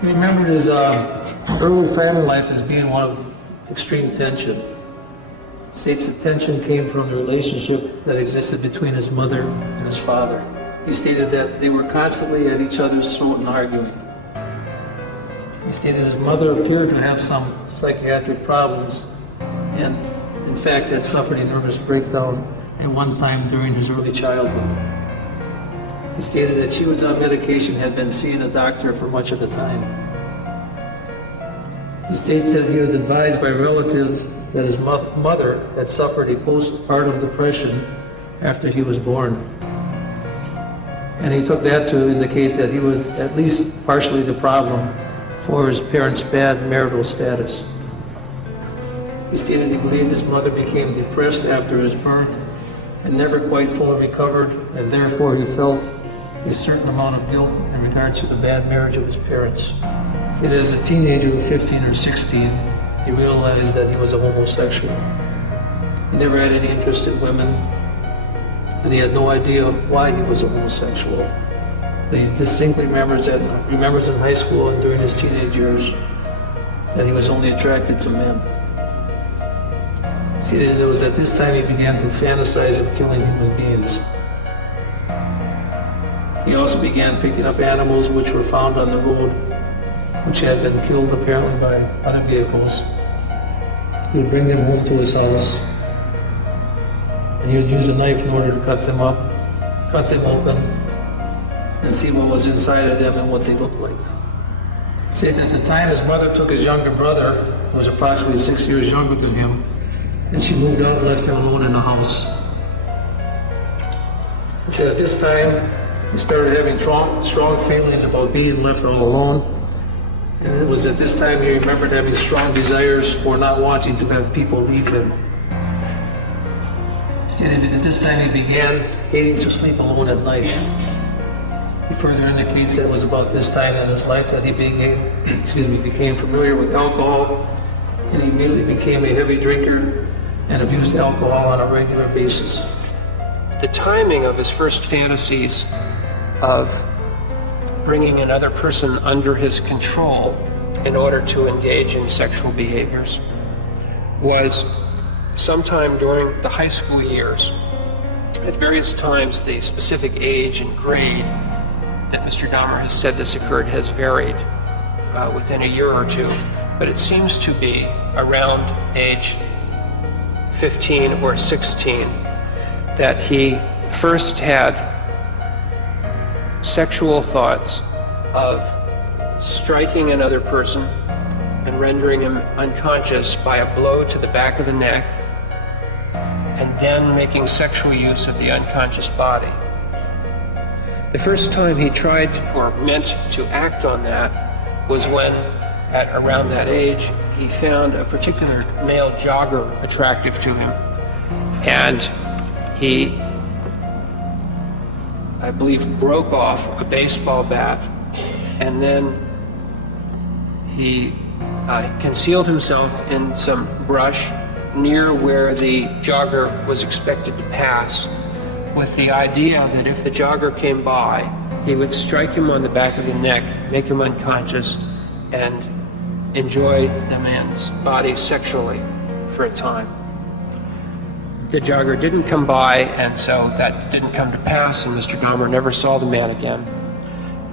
He remembered his early family life as being one of extreme tension. States the tension came from the relationship that existed between his mother and his father. He stated that they were constantly at each other's throat and arguing. He stated his mother appeared to have some psychiatric problems and, in fact, had suffered a nervous breakdown at one time during his early childhood. He stated that she was on medication, had been seeing a doctor for much of the time. He states that he was advised by relatives that his mother had suffered a postpartum depression after he was born. And he took that to indicate that he was at least partially the problem for his parents' bad marital status. He stated he believed his mother became depressed after his birth and never quite fully recovered, and therefore he felt a certain amount of guilt in regards to the bad marriage of his parents. He said as a teenager of 15 or 16, he realized that he was a homosexual. He never had any interest in women, and he had no idea why he was a homosexual. But he distinctly remembers in high school and during his teenage years that he was only attracted to men. See, it was at this time he began to fantasize of killing human beings. He also began picking up animals which were found on the road, which had been killed apparently by other vehicles. He would bring them home to his house, and he would use a knife in order to cut them open, and see what was inside of them and what they looked like. See, at the time his mother took his younger brother, who was approximately 6 years younger than him, and she moved out and left him alone in the house. He said at this time, he started having strong feelings about being left all alone. And it was at this time he remembered having strong desires for not wanting to have people leave him. He stated that at this time he began hating to sleep alone at night. He further indicates that it was about this time in his life that he became familiar with alcohol, and he immediately became a heavy drinker and abused alcohol on a regular basis. The timing of his first fantasies of bringing another person under his control in order to engage in sexual behaviors was sometime during the high school years. At various times, the specific age and grade that Mr. Dahmer has said this occurred has varied within a year or two, but it seems to be around age 15 or 16 that he first had sexual thoughts of striking another person and rendering him unconscious by a blow to the back of the neck, and then making sexual use of the unconscious body. The first time he tried or meant to act on that was when, at around that age, he found a particular male jogger attractive to him, and he, I believe, broke off a baseball bat, and then he concealed himself in some brush near where the jogger was expected to pass, with the idea that if the jogger came by, he would strike him on the back of the neck, make him unconscious, and enjoy the man's body sexually for a time. The jogger didn't come by, and so that didn't come to pass, and Mr. Dahmer never saw the man again.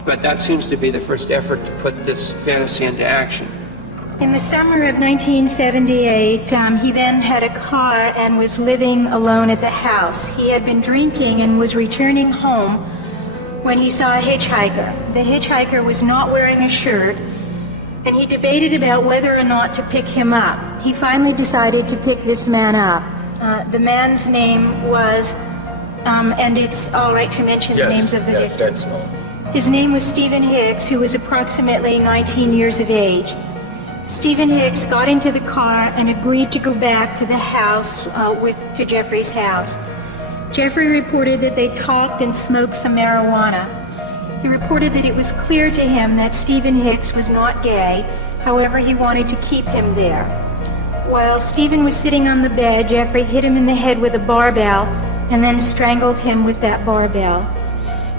But that seems to be the first effort to put this fantasy into action. In the summer of 1978, he then had a car and was living alone at the house. He had been drinking and was returning home when he saw a hitchhiker. The hitchhiker was not wearing a shirt, and he debated about whether or not to pick him up. He finally decided to pick this man up. The man's name was, and it's all right to mention the names of the victims. His name was Stephen Hicks, who was approximately 19 years of age. Stephen Hicks got into the car and agreed to go back to the house, to Jeffrey's house. Jeffrey reported that they talked and smoked some marijuana. He reported that it was clear to him that Stephen Hicks was not gay, however he wanted to keep him there. While Stephen was sitting on the bed, Jeffrey hit him in the head with a barbell and then strangled him with that barbell.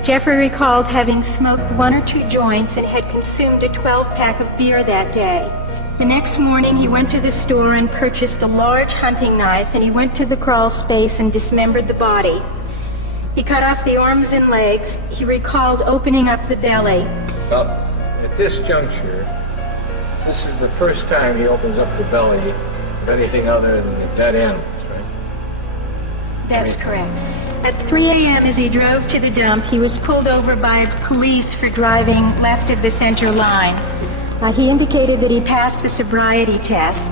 Jeffrey recalled having smoked 1 or 2 joints and had consumed a 12-pack of beer that day. The next morning, he went to the store and purchased a large hunting knife, and he went to the crawl space and dismembered the body. He cut off the arms and legs. He recalled opening up the belly. Well, at this juncture, this is the first time he opens up the belly of anything other than the dead animals, right? That's correct. At 3 a.m. as he drove to the dump, he was pulled over by police for driving left of the center line. He indicated that he passed the sobriety test.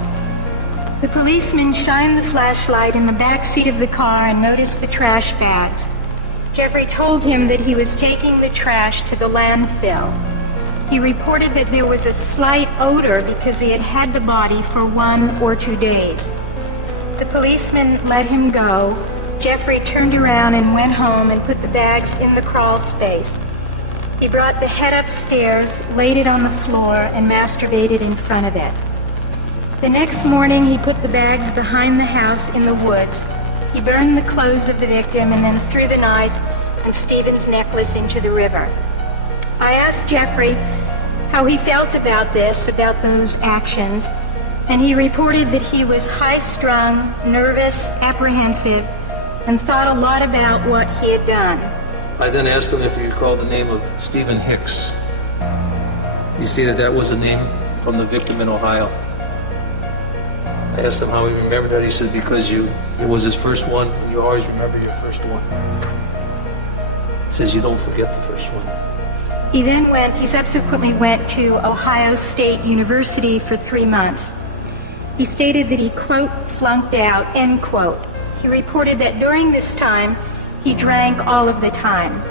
The policeman shined the flashlight in the back seat of the car and noticed the trash bags. Jeffrey told him that he was taking the trash to the landfill. He reported that there was a slight odor because he had had the body for 1 or 2 days. The policeman let him go. Jeffrey turned around and went home and put the bags in the crawl space. He brought the head upstairs, laid it on the floor, and masturbated in front of it. The next morning, he put the bags behind the house in the woods. He burned the clothes of the victim and then threw the knife and Stephen's necklace into the river. I asked Jeffrey how he felt about this, about those actions, and he reported that he was high-strung, nervous, apprehensive, and thought a lot about what he had done. I then asked him if he recalled the name of Stephen Hicks. He stated that was a name from the victim in Ohio. I asked him how he remembered that. He said, because it was his first one, and you always remember your first one. He says you don't forget the first one. He subsequently went to Ohio State University for 3 months. He stated that he, quote, flunked out, end quote. He reported that during this time, he drank all of the time.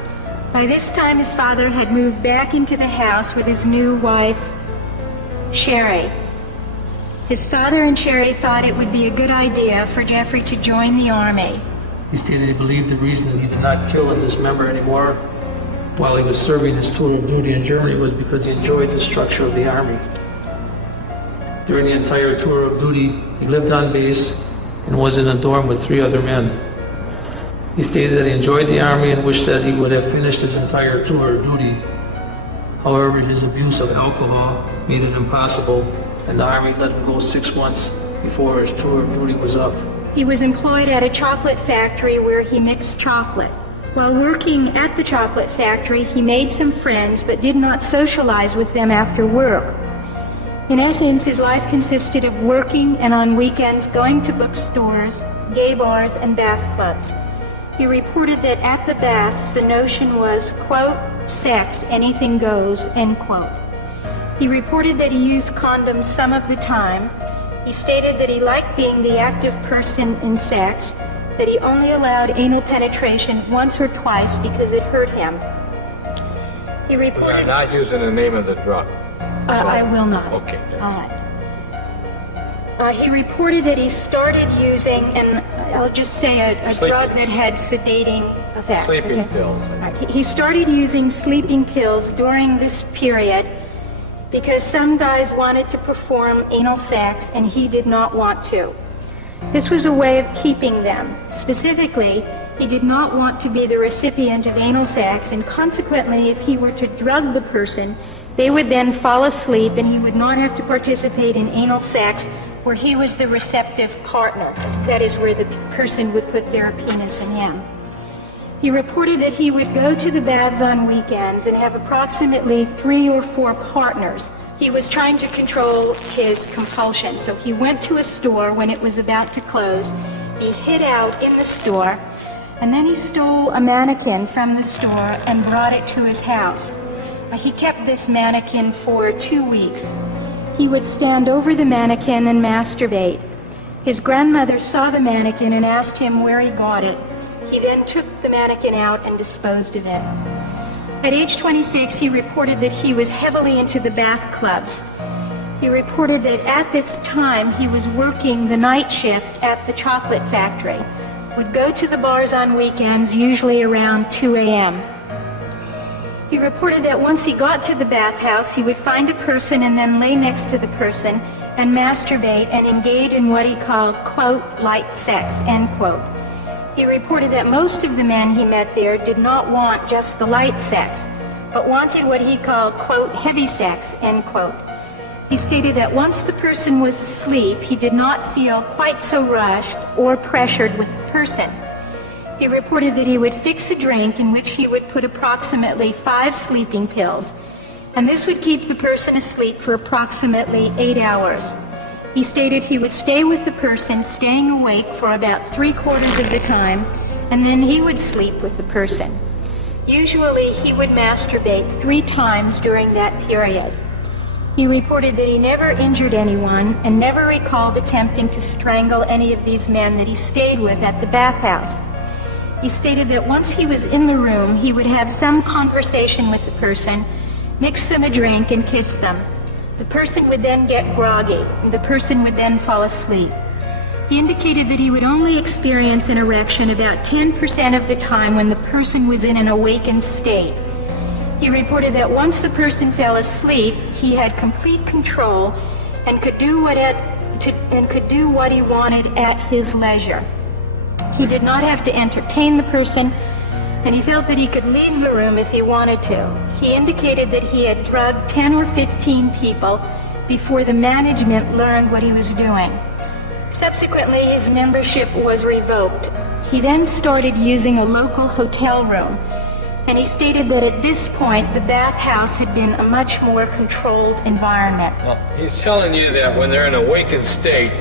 By this time, his father had moved back into the house with his new wife, Sherry. His father and Sherry thought it would be a good idea for Jeffrey to join the Army. He stated he believed the reason that he did not kill and dismember anymore while he was serving his tour of duty in Germany was because he enjoyed the structure of the Army. During the entire tour of duty, he lived on base and was in a dorm with 3 other men. He stated that he enjoyed the Army and wished that he would have finished his entire tour of duty. However, his abuse of alcohol made it impossible, and the Army let him go 6 months before his tour of duty was up. He was employed at a chocolate factory where he mixed chocolate. While working at the chocolate factory, he made some friends but did not socialize with them after work. In essence, his life consisted of working and on weekends going to bookstores, gay bars, and bath clubs. He reported that at the baths, the notion was, quote, sex, anything goes, end quote. He reported that he used condoms some of the time. He stated that he liked being the active person in sex, that he only allowed anal penetration once or twice because it hurt him. He We reported... are not using the name of the drug. I will not. Okay. All right. He reported that he started using, and I'll just say a Sleeping. drug that had sedating effects. Sleeping okay? pills. All right. He started using sleeping pills during this period because some guys wanted to perform anal sex and he did not want to. This was a way of keeping them. Specifically, he did not want to be the recipient of anal sex, and consequently, if he were to drug the person, they would then fall asleep and he would not have to participate in anal sex where he was the receptive partner. That is where the person would put their penis in him. He reported that he would go to the baths on weekends and have approximately 3 or 4 partners. He was trying to control his compulsion, so he went to a store when it was about to close. He hid out in the store, and then he stole a mannequin from the store and brought it to his house. He kept this mannequin for 2 weeks. He would stand over the mannequin and masturbate. His grandmother saw the mannequin and asked him where he got it. He then took the mannequin out and disposed of it. At age 26, he reported that he was heavily into the bath clubs. He reported that at this time he was working the night shift at the chocolate factory, would go to the bars on weekends, usually around 2 a.m. He reported that once he got to the bathhouse, he would find a person and then lay next to the person and masturbate and engage in what he called, quote, light sex, end quote. He reported that most of the men he met there did not want just the light sex, but wanted what he called, quote, heavy sex, end quote. He stated that once the person was asleep, he did not feel quite so rushed or pressured with the person. He reported that he would fix a drink in which he would put approximately 5 sleeping pills, and this would keep the person asleep for approximately 8 hours. He stated he would stay with the person, staying awake for about 3/4 of the time, and then he would sleep with the person. Usually, he would masturbate 3 times during that period. He reported that he never injured anyone and never recalled attempting to strangle any of these men that he stayed with at the bathhouse. He stated that once he was in the room, he would have some conversation with the person, mix them a drink, and kiss them. The person would then get groggy, and the person would then fall asleep. He indicated that he would only experience an erection about 10% of the time when the person was in an awakened state. He reported that once the person fell asleep, he had complete control and could do what he wanted at his leisure. He did not have to entertain the person, and he felt that he could leave the room if he wanted to. He indicated that he had drugged 10 or 15 people before the management learned what he was doing. Subsequently, his membership was revoked. He then started using a local hotel room, and he stated that at this point, the bathhouse had been a much more controlled environment. Well, he's telling you that when they're in an awakened state,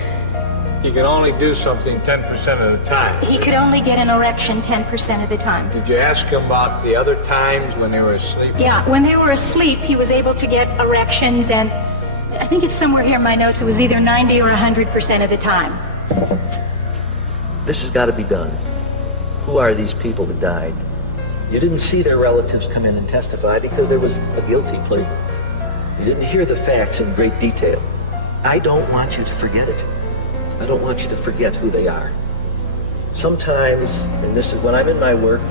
he can only do something 10% of the time. He could only get an erection 10% of the time. Did you ask him about the other times when they were asleep? Yeah, when they were asleep, he was able to get erections, and I think it's somewhere here in my notes, it was either 90 or 100% of the time. This has got to be done. Who are these people that died? You didn't see their relatives come in and testify because there was a guilty plea. You didn't hear the facts in great detail. I don't want you to forget it. I don't want you to forget who they are. Sometimes, and this is when I'm in my work,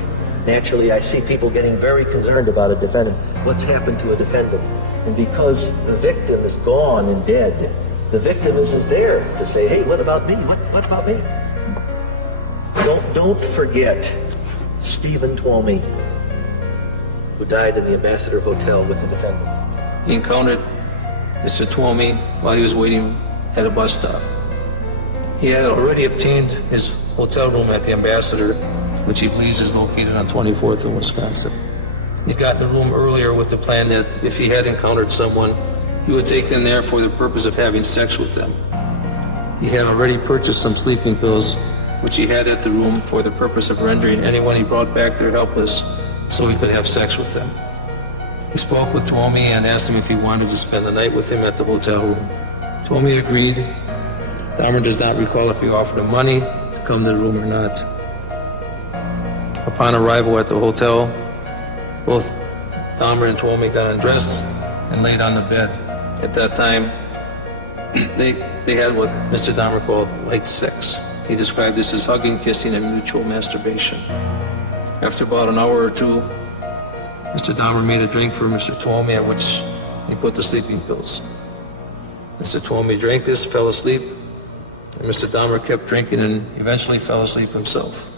naturally I see people getting very concerned about a defendant. What's happened to a defendant? And because the victim is gone and dead, the victim isn't there to say, hey, what about me? What about me? Don't forget Stephen Twomey, who died in the Ambassador Hotel with the defendant. He encountered Mr. Twomey while he was waiting at a bus stop. He had already obtained his hotel room at the Ambassador, which he believes is located on 24th in Wisconsin. He got the room earlier with the plan that if he had encountered someone, he would take them there for the purpose of having sex with them. He had already purchased some sleeping pills, which he had at the room for the purpose of rendering anyone he brought back there helpless so he could have sex with them. He spoke with Twomey and asked him if he wanted to spend the night with him at the hotel room. Twomey agreed. Dahmer does not recall if he offered him money to come to the room or not. Upon arrival at the hotel, both Dahmer and Twomey got undressed and laid on the bed. At that time, they had what Mr. Dahmer called light sex. He described this as hugging, kissing, and mutual masturbation. After about an hour or two, Mr. Dahmer made a drink for Mr. Twomey, at which he put the sleeping pills. Mr. Twomey drank this, fell asleep, and Mr. Dahmer kept drinking and eventually fell asleep himself.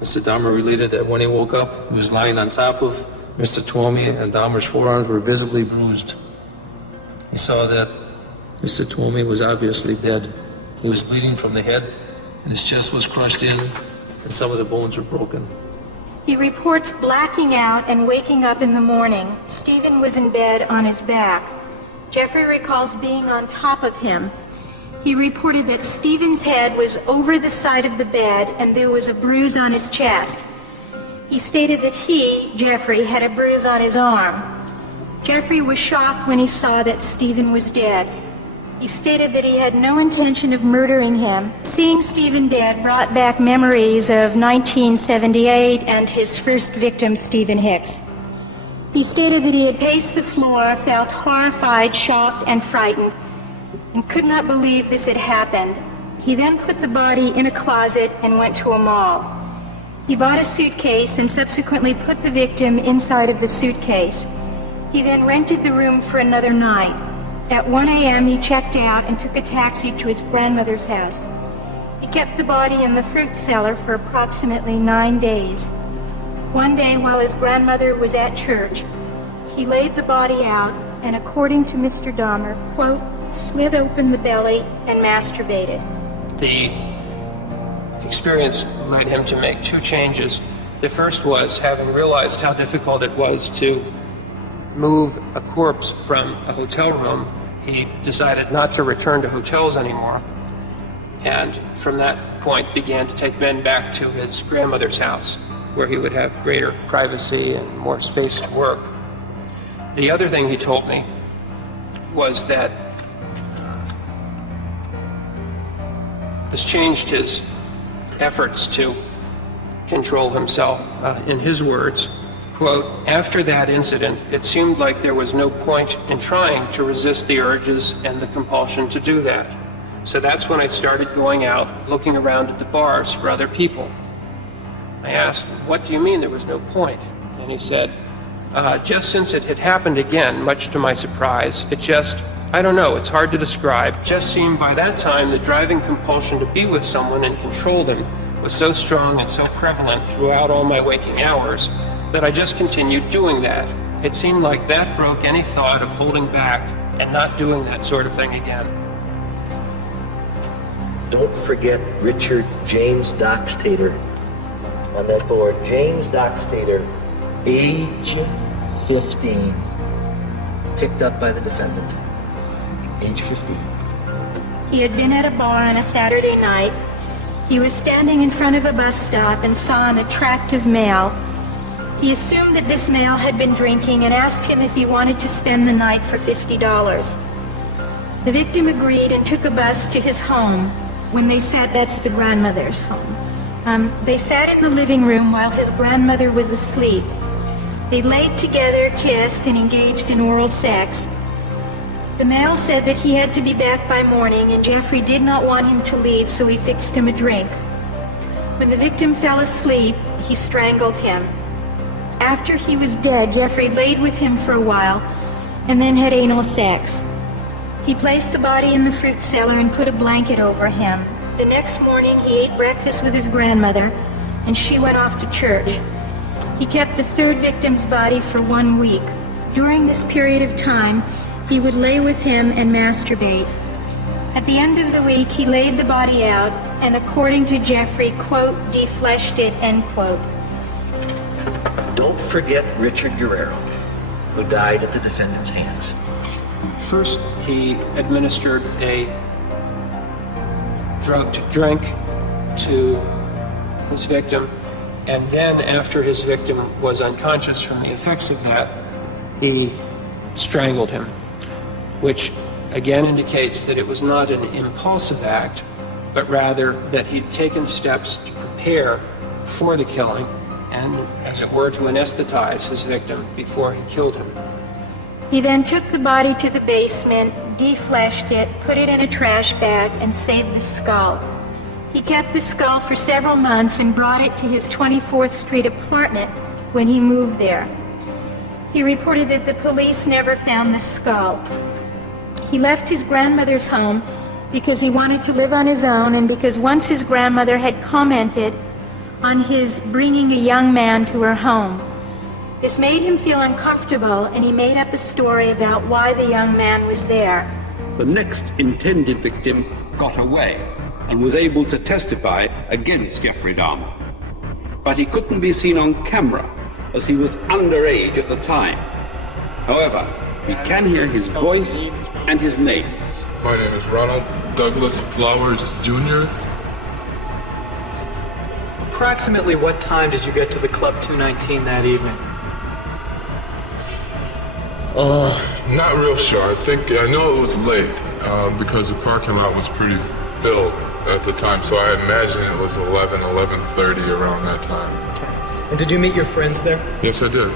Mr. Dahmer related that when he woke up, he was lying on top of Mr. Twomey, and Dahmer's forearms were visibly bruised. He saw that Mr. Twomey was obviously dead. He was bleeding from the head, and his chest was crushed in, and some of the bones were broken. He reports blacking out and waking up in the morning. Stephen was in bed on his back. Jeffrey recalls being on top of him. He reported that Stephen's head was over the side of the bed and there was a bruise on his chest. He stated that he, Jeffrey, had a bruise on his arm. Jeffrey was shocked when he saw that Stephen was dead. He stated that he had no intention of murdering him. Seeing Stephen dead brought back memories of 1978 and his first victim, Stephen Hicks. He stated that he had paced the floor, felt horrified, shocked, and frightened, and could not believe this had happened. He then put the body in a closet and went to a mall. He bought a suitcase and subsequently put the victim inside of the suitcase. He then rented the room for another night. At 1 a.m., he checked out and took a taxi to his grandmother's house. He kept the body in the fruit cellar for approximately 9 days. One day, while his grandmother was at church, he laid the body out and, according to Mr. Dahmer, quote, slit open the belly and masturbated. The experience led him to make two changes. The first was, having realized how difficult it was to move a corpse from a hotel room, he decided not to return to hotels anymore, and from that point began to take Ben back to his grandmother's house, where he would have greater privacy and more space to work. The other thing he told me was that this changed his efforts to control himself. In his words, quote, after that incident, it seemed like there was no point in trying to resist the urges and the compulsion to do that. So that's when I started going out, looking around at the bars for other people. I asked, what do you mean there was no point? And he said, just since it had happened again, much to my surprise, it just, I don't know, it's hard to describe. Just seemed by that time the driving compulsion to be with someone and control them was so strong and so prevalent throughout all my waking hours that I just continued doing that. It seemed like that broke any thought of holding back and not doing that sort of thing again. Don't forget Richard James Dockstader on that board. James Dockstader, age 15, picked up by the defendant. Age 15. He had been at a bar on a Saturday night. He was standing in front of a bus stop and saw an attractive male. He assumed that this male had been drinking and asked him if he wanted to spend the night for $50. The victim agreed and took a bus to his home. When they sat, that's the grandmother's home. They sat in the living room while his grandmother was asleep. They laid together, kissed, and engaged in oral sex. The male said that he had to be back by morning, and Jeffrey did not want him to leave, so he fixed him a drink. When the victim fell asleep, he strangled him. After he was dead, Jeffrey laid with him for a while and then had anal sex. He placed the body in the fruit cellar and put a blanket over him. The next morning, he ate breakfast with his grandmother, and she went off to church. He kept the third victim's body for 1 week. During this period of time, he would lay with him and masturbate. At the end of the week, he laid the body out and, according to Jeffrey, quote, defleshed it, end quote. Don't forget Richard Guerrero, who died at the defendant's hands. First, he administered a drugged drink to his victim, and then after his victim was unconscious from the effects of that, he strangled him, which again indicates that it was not an impulsive act, but rather that he'd taken steps to prepare for the killing and, as it were, to anesthetize his victim before he killed him. He then took the body to the basement, defleshed it, put it in a trash bag, and saved the skull. He kept the skull for several months and brought it to his 24th Street apartment when he moved there. He reported that the police never found the skull. He left his grandmother's home because he wanted to live on his own and because once his grandmother had commented on his bringing a young man to her home. This made him feel uncomfortable, and he made up a story about why the young man was there. The next intended victim got away and was able to testify against Jeffrey Dahmer. But he couldn't be seen on camera as he was underage at the time. However, we can hear his voice and his name. My name is Ronald Douglas Flowers Jr. Approximately what time did you get to the Club 219 that evening? Not real sure. I know it was late because the parking lot was pretty filled at the time, so I imagine it was 11:30 around that time. Okay. And did you meet your friends there? Yes, I did.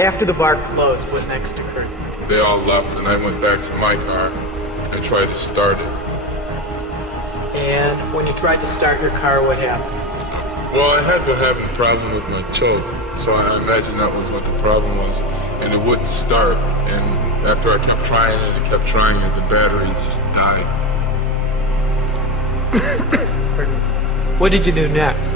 After the bar closed, what next occurred? They all left, and I went back to my car and tried to start it. And when you tried to start your car, what happened? Well, I had been having a problem with my choke, so I imagine that was what the problem was, and it wouldn't start. And after I kept trying it and kept trying it, the battery just died. Pardon me. What did you do next?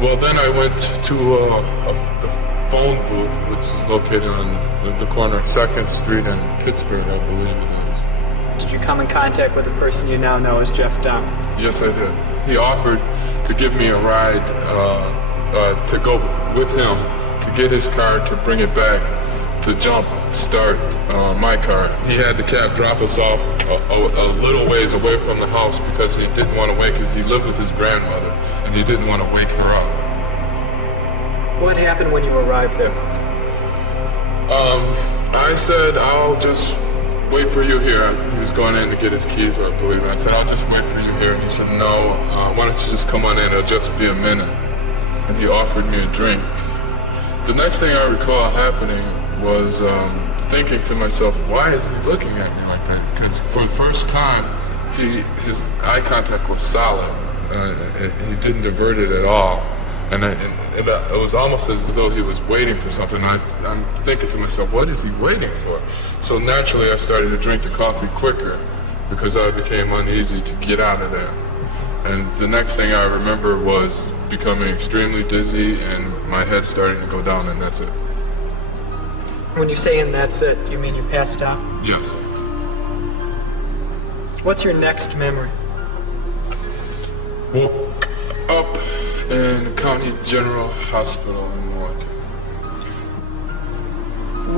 Well, then I went to the phone booth, which is located on the corner of 2nd Street and Pittsburgh, I believe it is. Did you come in contact with the person you now know as Jeff Dahmer? Yes, I did. He offered to give me a ride to go with him to get his car, to bring it back, to start my car. He had the cab drop us off a little ways away from the house because he didn't want to wake her. He lived with his grandmother, and he didn't want to wake her up. What happened when you arrived there? I said, I'll just wait for you here. He was going in to get his keys, I believe. I said, I'll just wait for you here. And he said, no, why don't you just come on in? It'll just be a minute. And he offered me a drink. The next thing I recall happening was thinking to myself, why is he looking at me like that? Because for the first time, his eye contact was solid. He didn't divert it at all. And it was almost as though he was waiting for something. I'm thinking to myself, what is he waiting for? So naturally, I started to drink the coffee quicker because I became uneasy to get out of there. And the next thing I remember was becoming extremely dizzy and my head starting to go down, and that's it. When you say and that's it, do you mean you passed out? Yes. What's your next memory? Woke up in County General Hospital in Milwaukee.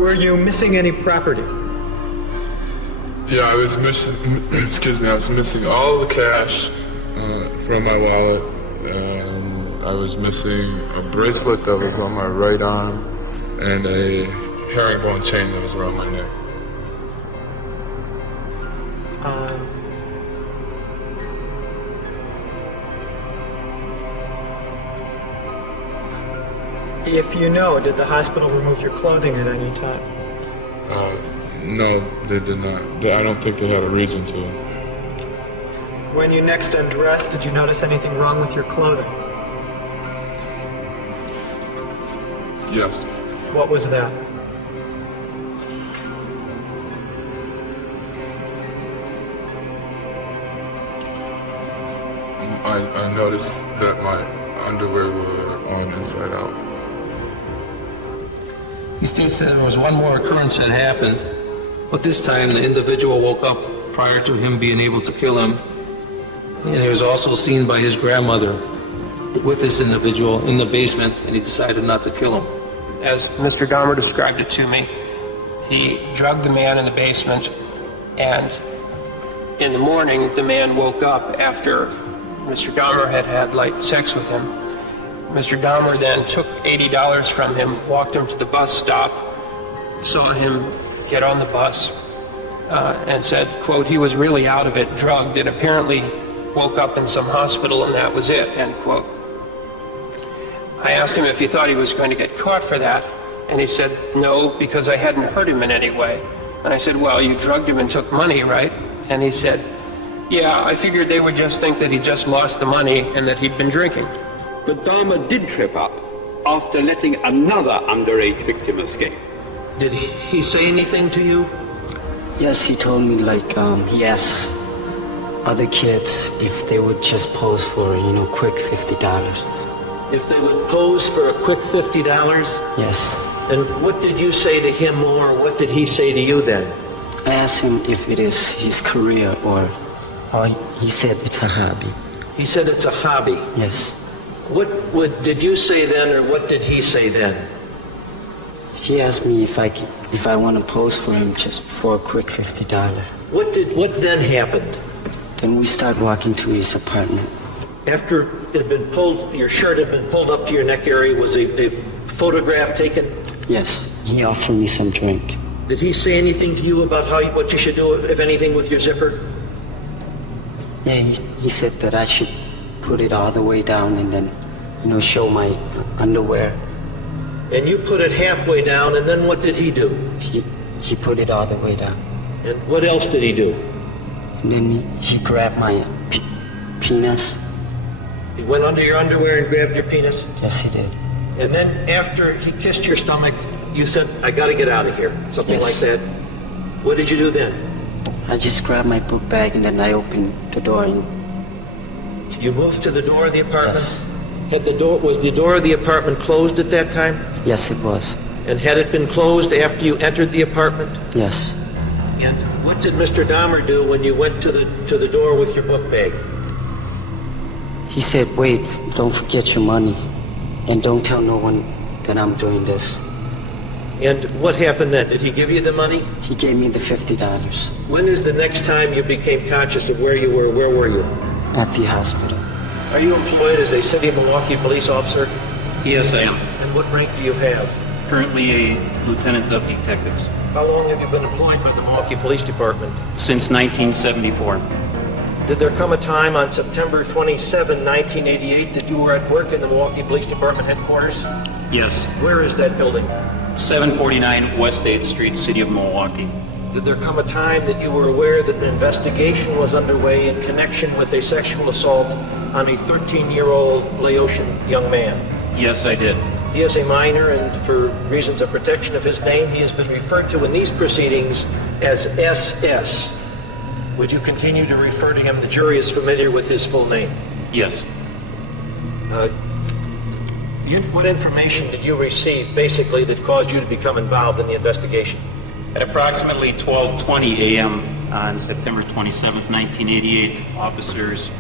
Were you missing any property? Yeah, I was missing, I was missing all the cash from my wallet. I was missing a bracelet that was on my right arm and a herringbone chain that was around my neck. If you know, did the hospital remove your clothing at any time? No, they did not. I don't think they had a reason to. When you next undressed, did you notice anything wrong with your clothing? Yes. What was that? I noticed that my underwear were on inside out. He states that there was one more occurrence that happened, but this time the individual woke up prior to him being able to kill him, and he was also seen by his grandmother with this individual in the basement, and he decided not to kill him. As Mr. Dahmer described it to me, he drugged the man in the basement, and in the morning, the man woke up after Mr. Dahmer had had light sex with him. Mr. Dahmer then took $80 from him, walked him to the bus stop, saw him get on the bus, and said, quote, he was really out of it, drugged, and apparently woke up in some hospital and that was it, end quote. I asked him if he thought he was going to get caught for that, and he said, no, because I hadn't hurt him in any way. And I said, well, you drugged him and took money, right? And he said, yeah, I figured they would just think that he just lost the money and that he'd been drinking. But Dahmer did trip up after letting another underage victim escape. Did he say anything to you? Yes, he told me he asked other kids if they would just pose for, quick $50. If they would pose for a quick $50? Yes. And what did you say to him or what did he say to you then? I asked him if it is his career or he said it's a hobby. He said it's a hobby. Yes. What did you say then or what did he say then? He asked me if I want to pose for him just for a quick $50. What then happened? Then we start walking to his apartment. After it had been pulled, your shirt had been pulled up to your neck area, was a photograph taken? Yes, he offered me some drink. Did he say anything to you about what you should do, if anything, with your zipper? Yeah, he said that I should put it all the way down and then, show my underwear. And you put it halfway down, and then what did he do? He put it all the way down. And what else did he do? And then he grabbed my penis. He went under your underwear and grabbed your penis? Yes, he did. And then after he kissed your stomach, you said, I gotta get out of here, something Yes. like that. What did you do then? I just grabbed my book bag and then I opened the door and You moved to the door of the apartment? yes, Was the door of the apartment closed at that time? yes it was. And had it been closed after you entered the apartment? Yes. And what did Mr. Dahmer do when you went to the door with your book bag? He said, wait, don't forget your money and don't tell no one that I'm doing this. And what happened then? Did he give you the money? He gave me the $50 When is the next time you became conscious of where you were? Where were you? at the hospital. Are you employed as a City of Milwaukee police officer? Yes, I am. And what rank do you have? Currently a lieutenant of detectives. How long have you been employed by the Milwaukee Police Department? Since 1974. Did there come a time on September 27, 1988 that you were at work in the Milwaukee Police Department headquarters? Yes. Where is that building? 749 West 8th Street, City of Milwaukee. Did there come a time that you were aware that an investigation was underway in connection with a sexual assault on a 13-year-old Laotian young man? Yes, I did. He is a minor, and for reasons of protection of his name, he has been referred to in these proceedings as SS. Would you continue to refer to him? The jury is familiar with his full name. Yes. What information did you receive, basically, that caused you to become involved in the investigation? At approximately 12:20 a.m. on September 27th, 1988, officers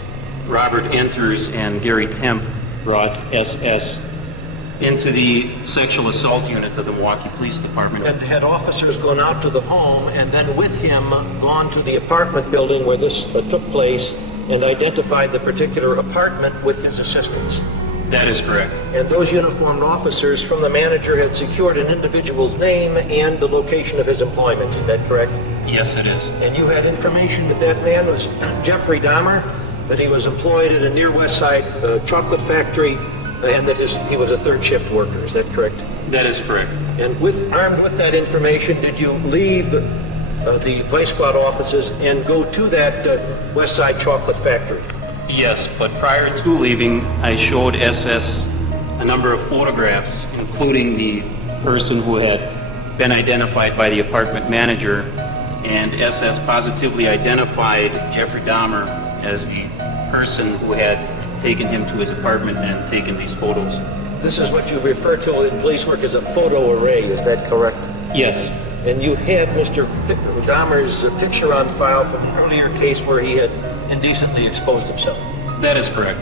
Robert Enters and Gary Temp brought SS into the sexual assault unit of the Milwaukee Police Department. And had officers gone out to the home and then with him gone to the apartment building where this took place and identified the particular apartment with his assistants? That is correct. And those uniformed officers from the manager had secured an individual's name and the location of his employment. Is that correct? Yes, it is. And you had information that that man was Jeffrey Dahmer, that he was employed at a near West Side chocolate factory, and that he was a third shift worker. Is that correct? That is correct. And armed with that information, did you leave the Vice Squad offices and go to that West Side chocolate factory? Yes, but prior to leaving, I showed SS a number of photographs, including the person who had been identified by the apartment manager, and SS positively identified Jeffrey Dahmer as the person who had taken him to his apartment and taken these photos. This is what you refer to in police work as a photo array, is that correct? Yes. And you had Mr. Dahmer's picture on file from an earlier case where he had indecently exposed himself. That is correct.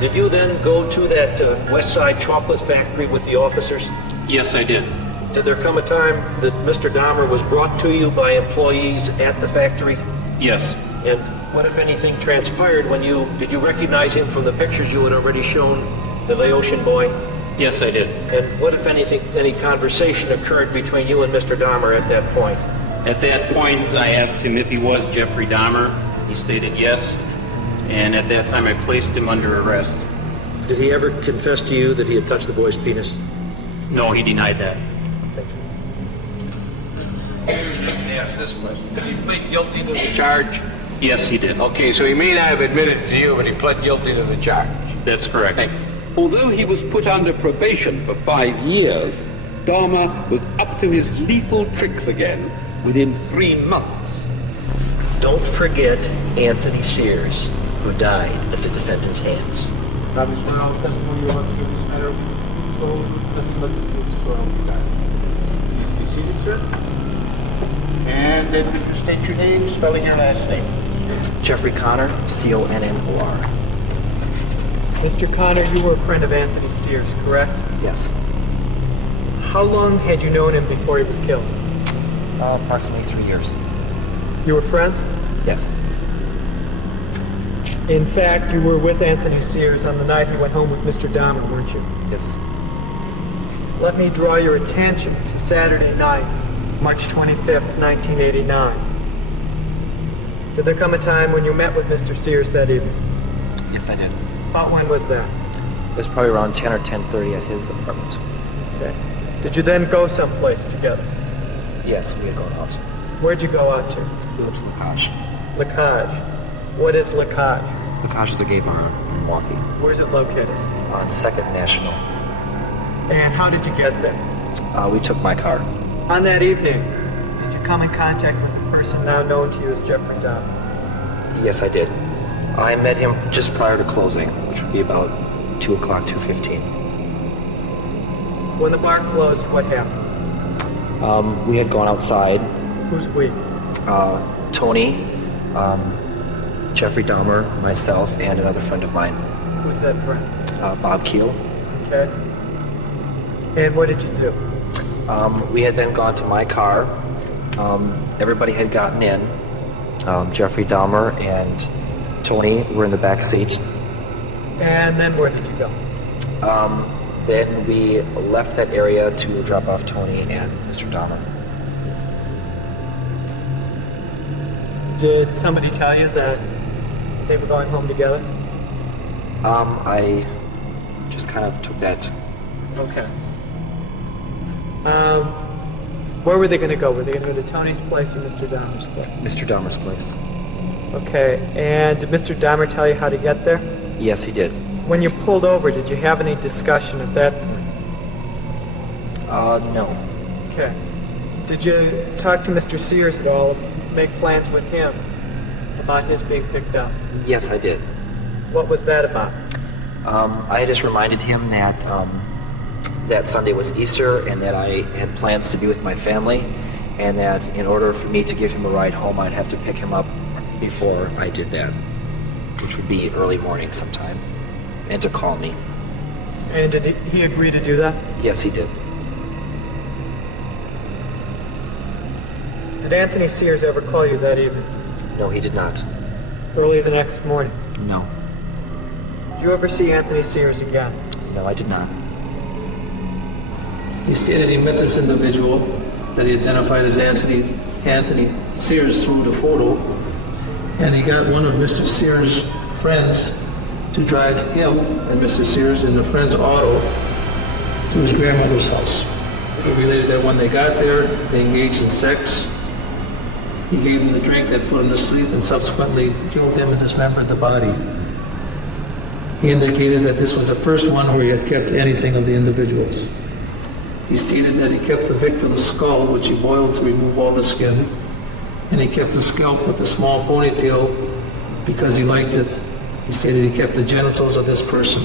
Did you then go to that West Side chocolate factory with the officers? Yes, I did. Did there come a time that Mr. Dahmer was brought to you by employees at the factory? Yes. And what, if anything, transpired when did you recognize him from the pictures you had already shown, the Laotian boy? Yes, I did. And what, if anything, any conversation occurred between you and Mr. Dahmer at that point? At that point, I asked him if he was Jeffrey Dahmer. He stated yes, and at that time I placed him under arrest. Did he ever confess to you that he had touched the boy's penis? No, he denied that. Thank you. Let me ask this question. Did he plead guilty to the charge? Yes, he did. Okay, so he may not have admitted to you, but he pled guilty to the charge. That's correct. Thank you. Although he was put under probation for 5 years, Dahmer was up to his lethal tricks again within 3 months. Don't forget Anthony Sears, who died at the defendant's hands. Probably swear all the testimony you're about to give this matter goes with nothing but the truth, so help you God. Please be seated, sir. And then would you state your name, spelling your last name? Jeffrey Connor, C-O-N-N-O-R. Mr. Connor, you were a friend of Anthony Sears, correct? Yes. How long had you known him before he was killed? Approximately 3 years. You were friends? Yes. In fact, you were with Anthony Sears on the night he went home with Mr. Dahmer, weren't you? Yes. Let me draw your attention to Saturday night, March 25th, 1989. Did there come a time when you met with Mr. Sears that evening? Yes, I did. About when was that? It was probably around 10 or 10:30 at his apartment. Okay. Did you then go someplace together? Yes, we had gone out. Where'd you go out to? We went to Lacage. Lacage. What is Lacage? Lacage is a gay bar in Milwaukee. Where's it located? On 2nd National. And how did you get there? We took my car. On that evening, did you come in contact with a person now known to you as Jeffrey Dahmer? Yes, I did. I met him just prior to closing, which would be about 2 o'clock, 2:15. When the bar closed, what happened? We had gone outside. Who's we? Tony, Jeffrey Dahmer, myself, and another friend of mine, Who's that friend? Bob Keel. Okay. And what did you do? We had then gone to my car. Everybody had gotten in. Jeffrey Dahmer and Tony were in the back seat. And then where did you go? Then we left that area to drop off Tony and Mr. Dahmer. Did somebody tell you that they were going home together? I just kind of took that. Okay. Where were they going to go? Were they going to go to Tony's place or Mr. Dahmer's place? Mr. Dahmer's place. Okay. And did Mr. Dahmer tell you how to get there? Yes, he did. When you pulled over, did you have any discussion at that point? No. Okay. Did you talk to Mr. Sears at all, make plans with him about his being picked up? Yes, I did. What was that about? I just reminded him that that Sunday was Easter and that I had plans to be with my family, and that in order for me to give him a ride home, I'd have to pick him up before I did that, which would be early morning sometime, and to call me. And did he agree to do that? Yes, he did. Did Anthony Sears ever call you that evening? No, he did not. Early the next morning? No. Did you ever see Anthony Sears again? No, I did not. He stated he met this individual that he identified as Anthony Sears through the photo, and he got one of Mr. Sears' friends to drive him and Mr. Sears in the friend's auto to his grandmother's house. He related that when they got there, they engaged in sex. He gave him the drink that put him to sleep and subsequently killed him and dismembered the body. He indicated that this was the first one where he had kept anything of the individuals. He stated that he kept the victim's skull, which he boiled to remove all the skin, and he kept the scalp with the small ponytail because he liked it. He stated he kept the genitals of this person.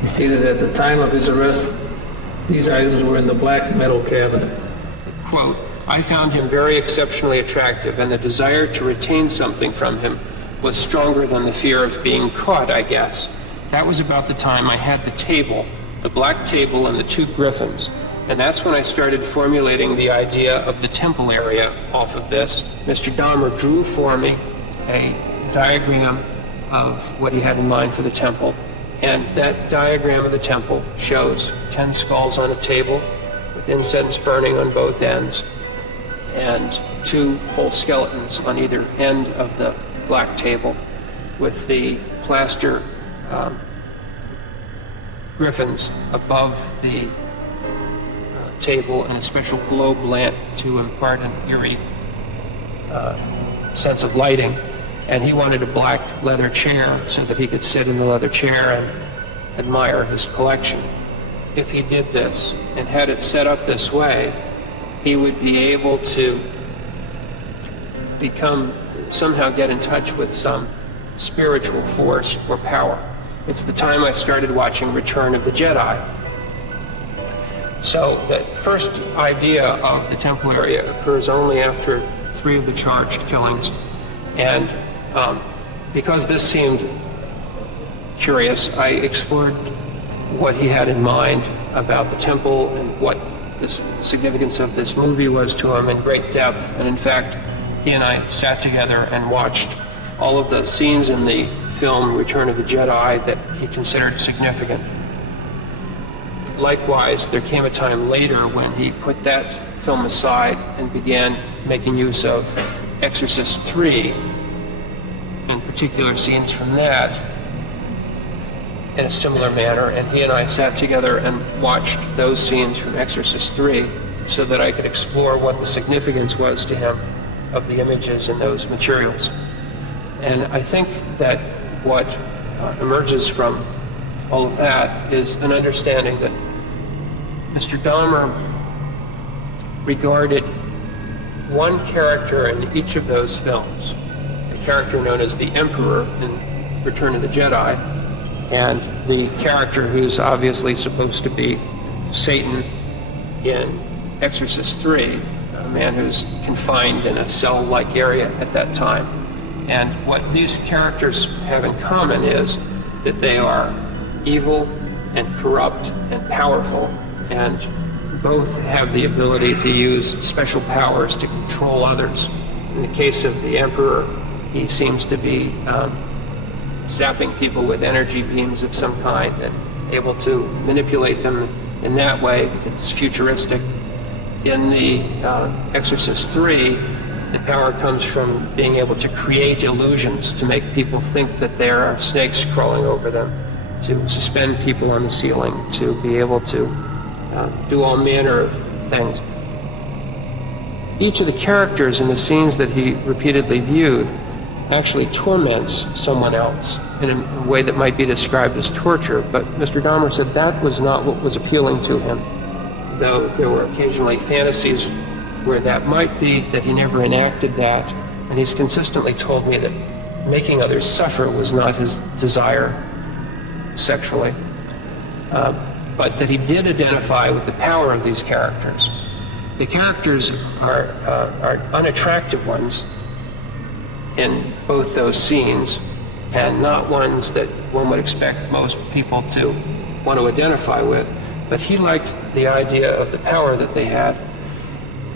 He stated that at the time of his arrest, these items were in the black metal cabinet. Quote, I found him very exceptionally attractive, and the desire to retain something from him was stronger than the fear of being caught, I guess. That was about the time I had the table, the black table and the 2 griffins, and that's when I started formulating the idea of the temple area off of this. Mr. Dahmer drew for me a diagram of what he had in mind for the temple, and that diagram of the temple shows 10 skulls on a table with incense burning on both ends, and 2 whole skeletons on either end of the black table with the plaster griffins above the table and a special globe lamp to impart an eerie sense of lighting. And he wanted a black leather chair so that he could sit in the leather chair and admire his collection. If he did this and had it set up this way, he would be able to somehow get in touch with some spiritual force or power. It's the time I started watching Return of the Jedi. So the first idea of the temple area occurs only after 3 of the charged killings. And because this seemed curious, I explored what he had in mind about the temple and what the significance of this movie was to him in great depth. And in fact, he and I sat together and watched all of the scenes in the film Return of the Jedi that he considered significant. Likewise, there came a time later when he put that film aside and began making use of Exorcist 3, in particular scenes from that, in a similar manner, and he and I sat together and watched those scenes from Exorcist 3 so that I could explore what the significance was to him of the images in those materials. And I think that what emerges from all of that is an understanding that Mr. Dahmer regarded one character in each of those films, a character known as the Emperor in Return of the Jedi, and the character who's obviously supposed to be Satan in Exorcist III, a man who's confined in a cell-like area at that time. And what these characters have in common is that they are evil and corrupt and powerful, and both have the ability to use special powers to control others. In the case of the Emperor, he seems to be zapping people with energy beams of some kind and able to manipulate them in that way because it's futuristic. In the Exorcist III, the power comes from being able to create illusions to make people think that there are snakes crawling over them, to suspend people on the ceiling, to be able to do all manner of things. Each of the characters in the scenes that he repeatedly viewed actually torments someone else in a way that might be described as torture, but Mr. Dahmer said that was not what was appealing to him, though there were occasionally fantasies where that might be, that he never enacted that, and he's consistently told me that making others suffer was not his desire sexually, but that he did identify with the power of these characters. The characters are unattractive ones in both those scenes, and not ones that one would expect most people to want to identify with, but he liked the idea of the power that they had.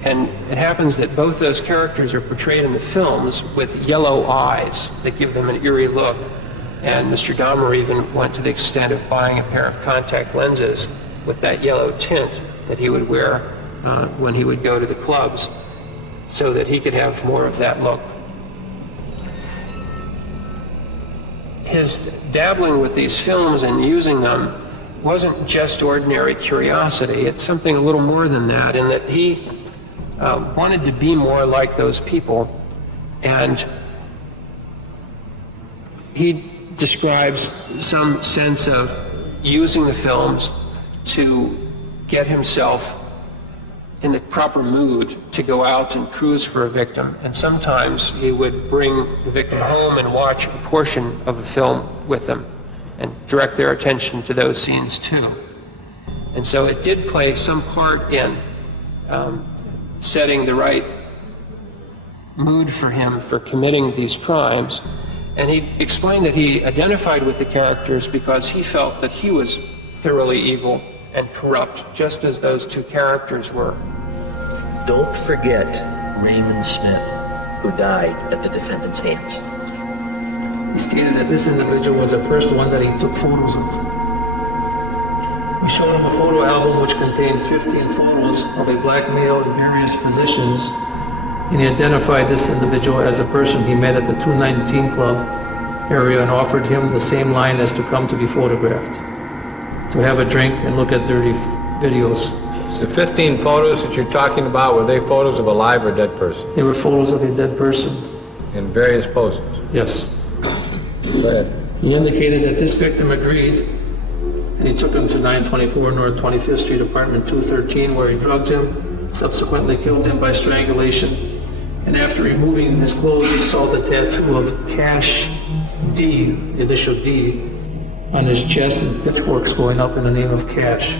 And it happens that both those characters are portrayed in the films with yellow eyes that give them an eerie look, and Mr. Dahmer even went to the extent of buying a pair of contact lenses with that yellow tint that he would wear when he would go to the clubs, so that he could have more of that look. His dabbling with these films and using them wasn't just ordinary curiosity. It's something a little more than that, in that he wanted to be more like those people. And he describes some sense of using the films to get himself in the proper mood to go out and cruise for a victim. And sometimes he would bring the victim home and watch a portion of a film with them and direct their attention to those scenes too. And so it did play some part in setting the right mood for him for committing these crimes. And he explained that he identified with the characters because he felt that he was thoroughly evil and corrupt, just as those two characters were. Don't forget Raymond Smith, who died at the defendant's hands. He stated that this individual was the first one that he took photos of. We showed him a photo album which contained 15 photos of a black male in various positions, and he identified this individual as a person he met at the 219 Club area and offered him the same line as to come to be photographed, to have a drink and look at dirty videos. The 15 photos that you're talking about, were they photos of a live or dead person? They were photos of a dead person. In various poses? Yes. Go ahead. He indicated that this victim agreed, and he took him to 924 North 25th Street, apartment 213, where he drugged him, subsequently killed him by strangulation, and after removing his clothes, he saw the tattoo of Cash D, the initial D, on his chest, and pitchforks going up in the name of Cash.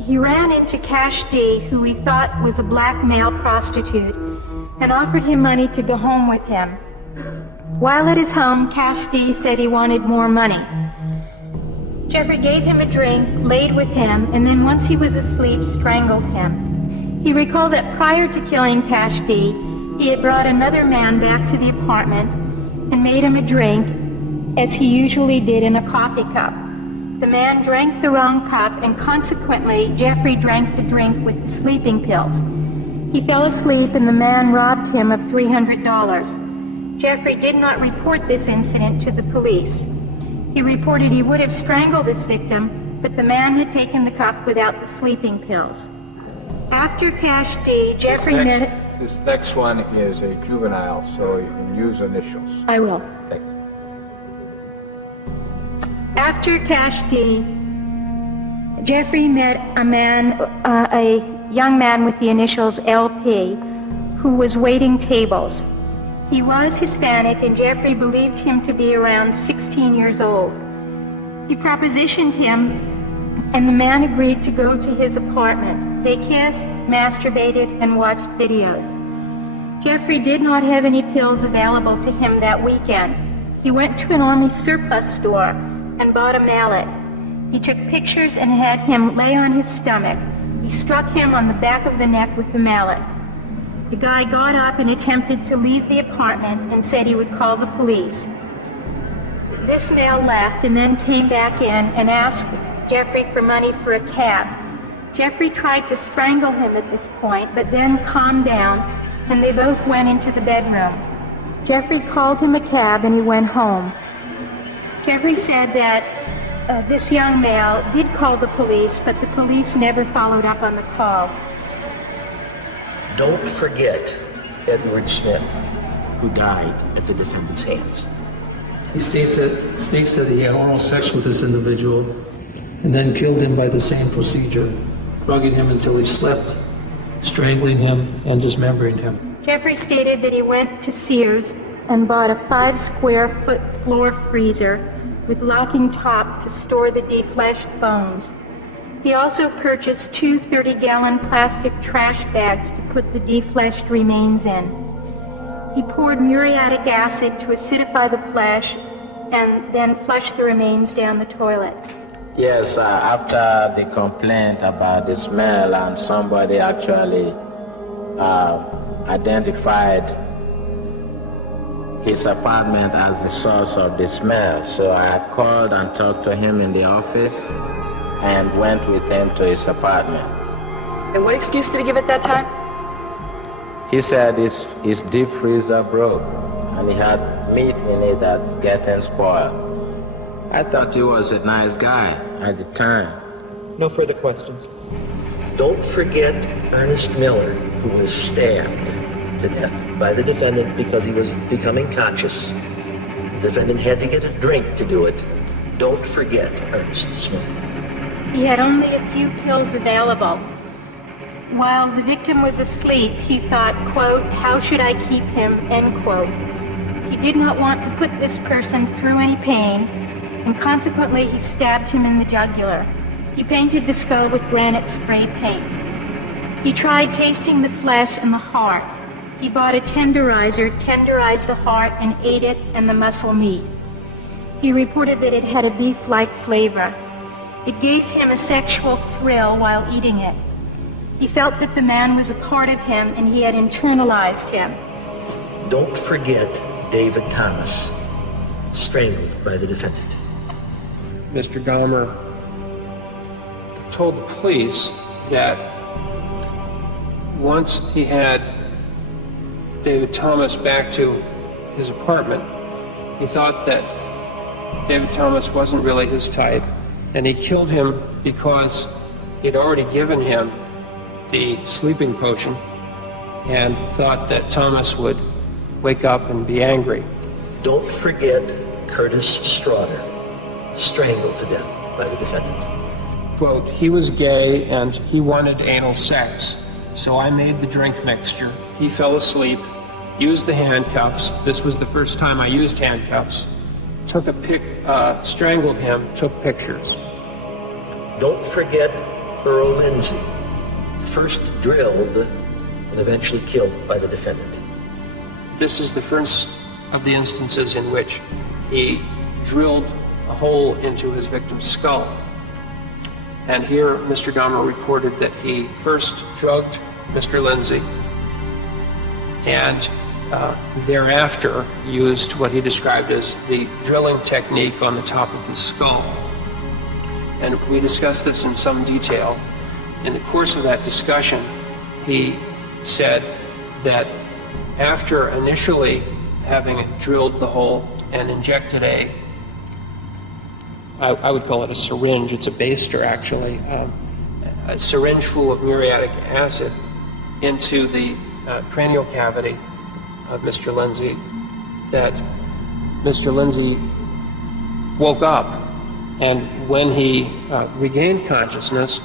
He ran into Cash D, who he thought was a black male prostitute, and offered him money to go home with him. While at his home, Cash D said he wanted more money. Jeffrey gave him a drink, laid with him, and then once he was asleep, strangled him. He recalled that prior to killing Cash D, he had brought another man back to the apartment and made him a drink, as he usually did in a coffee cup. The man drank the wrong cup, and consequently, Jeffrey drank the drink with the sleeping pills. He fell asleep, and the man robbed him of $300. Jeffrey did not report this incident to the police. He reported he would have strangled this victim, but the man had taken the cup without the sleeping pills. After Cash D, Jeffrey met... This next one is a juvenile, so you can use initials. I will. Thanks. After Cash D, Jeffrey met a young man with the initials LP, who was waiting tables. He was Hispanic, and Jeffrey believed him to be around 16 years old. He propositioned him, and the man agreed to go to his apartment. They kissed, masturbated, and watched videos. Jeffrey did not have any pills available to him that weekend. He went to an Army surplus store and bought a mallet. He took pictures and had him lay on his stomach. He struck him on the back of the neck with the mallet. The guy got up and attempted to leave the apartment and said he would call the police. This male left and then came back in and asked Jeffrey for money for a cab. Jeffrey tried to strangle him at this point, but then calmed down, and they both went into the bedroom. Jeffrey called him a cab and he went home. Jeffrey said that this young male did call the police, but the police never followed up on the call. Don't forget Edward Smith, who died at the defendant's hands. He states that he had oral sex with this individual and then killed him by the same procedure, drugging him until he slept, strangling him, and dismembering him. Jeffrey stated that he went to Sears and bought a 5-square-foot floor freezer with locking top to store the defleshed bones. He also purchased 2 30-gallon plastic trash bags to put the defleshed remains in. He poured muriatic acid to acidify the flesh and then flushed the remains down the toilet. Yes, after the complaint about the smell, and somebody actually identified his apartment as the source of the smell. So I called and talked to him in the office and went with him to his apartment. And what excuse did he give at that time? He said his deep freezer broke and he had meat in it that's getting spoiled. I thought he was a nice guy at the time. No further questions. Don't forget Ernest Miller, who was stabbed to death by the defendant because he was becoming conscious. The defendant had to get a drink to do it. Don't forget Ernest Smith. He had only a few pills available. While the victim was asleep, he thought, quote, "How should I keep him?" end quote. He did not want to put this person through any pain, and consequently he stabbed him in the jugular. He painted the skull with granite spray paint. He tried tasting the flesh and the heart. He bought a tenderizer, tenderized the heart, and ate it and the muscle meat. He reported that it had a beef-like flavor. It gave him a sexual thrill while eating it. He felt that the man was a part of him and he had internalized him. Don't forget David Thomas, strangled by the defendant. Mr. Dahmer told the police that once he had David Thomas back to his apartment, he thought that David Thomas wasn't really his type, and he killed him because he'd already given him the sleeping potion and thought that Thomas would wake up and be angry. Don't forget Curtis Straughter, strangled to death by the defendant. Quote, "He was gay and he wanted anal sex, so I made the drink mixture. He fell asleep, used the handcuffs. This was the first time I used handcuffs. Strangled him, took pictures." Don't forget Earl Lindsay, first drilled and eventually killed by the defendant. This is the first of the instances in which he drilled a hole into his victim's skull. And here, Mr. Dahmer reported that he first drugged Mr. Lindsay and thereafter used what he described as the drilling technique on the top of his skull. And we discussed this in some detail. In the course of that discussion, he said that after initially having drilled the hole and injected I would call it a syringe, it's a baster actually, a syringe full of muriatic acid into the cranial cavity of Mr. Lindsay, that Mr. Lindsay woke up, and when he regained consciousness,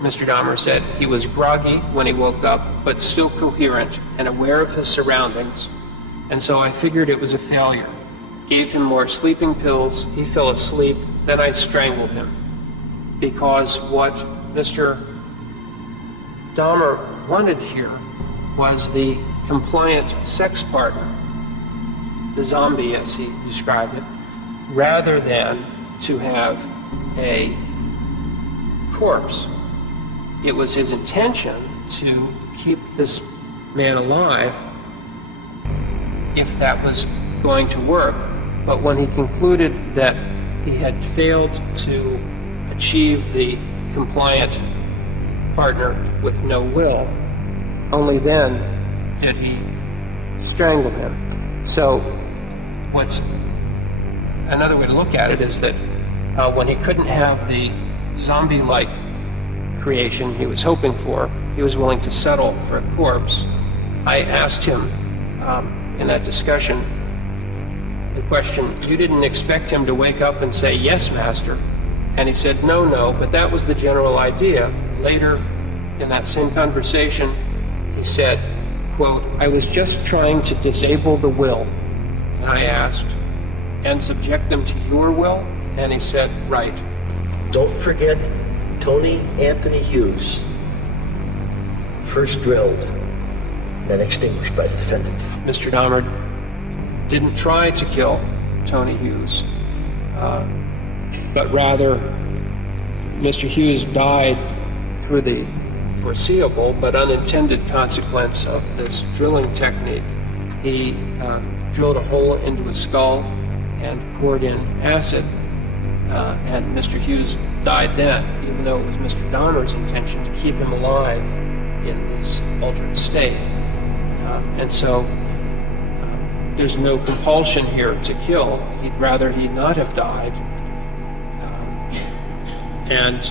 Mr. Dahmer said he was groggy when he woke up, but still coherent and aware of his surroundings, and so I figured it was a failure. Gave him more sleeping pills, he fell asleep, then I strangled him. Because what Mr. Dahmer wanted here was the compliant sex partner, the zombie as he described it, rather than to have a corpse. It was his intention to keep this man alive if that was going to work, but when he concluded that he had failed to achieve the compliant partner with no will, only then did he strangle him. So what's another way to look at it is that when he couldn't have the zombie-like creation he was hoping for, he was willing to settle for a corpse. I asked him in that discussion the question, you didn't expect him to wake up and say, "Yes, master." And he said, no, but that was the general idea. Later in that same conversation, he said, quote, "I was just trying to disable the will." And I asked, "And subject them to your will?" And he said, "Right." Don't forget Tony Anthony Hughes, first drilled, then extinguished by the defendant. Mr. Dahmer didn't try to kill Tony Hughes, but rather Mr. Hughes died through the foreseeable but unintended consequence of this drilling technique. He drilled a hole into his skull and poured in acid, and Mr. Hughes died then, even though it was Mr. Dahmer's intention to keep him alive in this altered state. And so there's no compulsion here to kill. He'd rather he not have died. And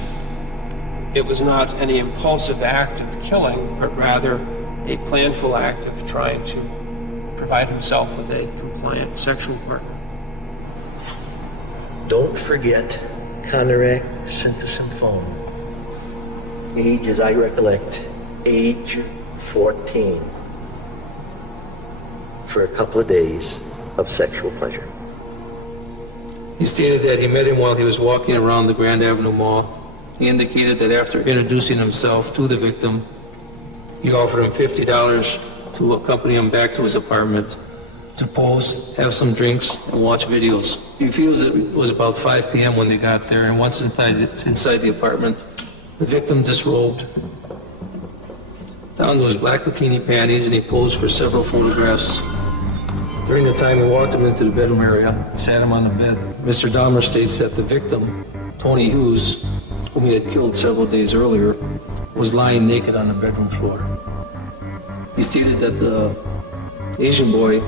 it was not any impulsive act of killing, but rather a planful act of trying to provide himself with a compliant sexual partner. Don't forget Conrad Synthesymphone. Age, as I recollect, age 14. For a couple of days of sexual pleasure. He stated that he met him while he was walking around the Grand Avenue Mall. He indicated that after introducing himself to the victim, he offered him $50 to accompany him back to his apartment to pose, have some drinks, and watch videos. He feels it was about 5 p.m. when they got there, and once inside the apartment, the victim disrobed down to his black bikini panties, and he posed for several photographs. During the time, he walked him into the bedroom area and sat him on the bed. Mr. Dahmer states that the victim, Tony Hughes, whom he had killed several days earlier, was lying naked on the bedroom floor. He stated that the Asian boy,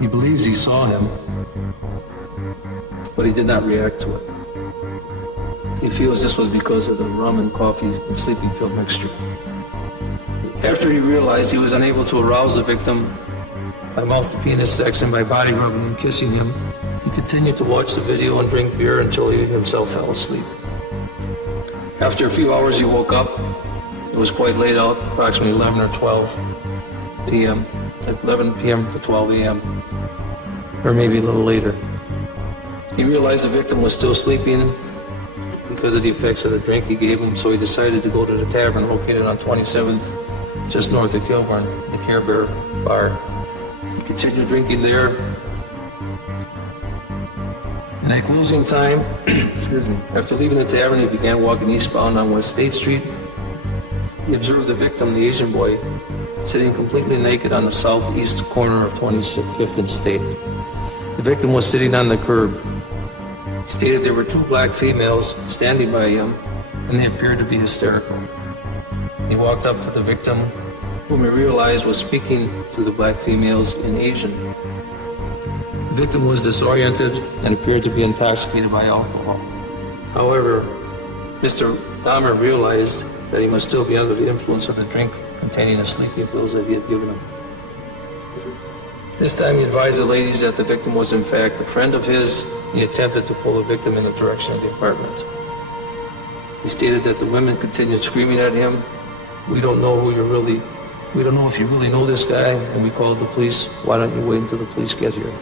he believes he saw him, but he did not react to it. He feels this was because of the rum and coffee and sleeping pill mixture. After he realized he was unable to arouse the victim by mouth-to-penis sex and by body rubbing and kissing him, he continued to watch the video and drink beer until he himself fell asleep. After a few hours, he woke up. It was quite late out, approximately 11 or 12 p.m., at 11 p.m. to 12 a.m., or maybe a little later. He realized the victim was still sleeping because of the effects of the drink he gave him, so he decided to go to the tavern located on 27th, just north of Kilburn, the Care Bear Bar. He continued drinking there. And at closing time, after leaving the tavern, he began walking eastbound on West State Street. He observed the victim, the Asian boy, sitting completely naked on the southeast corner of 25th and State. The victim was sitting on the curb. He stated there were two black females standing by him, and they appeared to be hysterical. He walked up to the victim, whom he realized was speaking to the black females in Asian. The victim was disoriented and appeared to be intoxicated by alcohol. However, Mr. Dahmer realized that he must still be under the influence of the drink containing the sleeping pills that he had given him. This time he advised the ladies that the victim was in fact a friend of his. He attempted to pull the victim in the direction of the apartment. He stated that the women continued screaming at him, "We don't know who you're really, we don't know if you really know this guy," and we called the police. "Why don't you wait until the police get here?"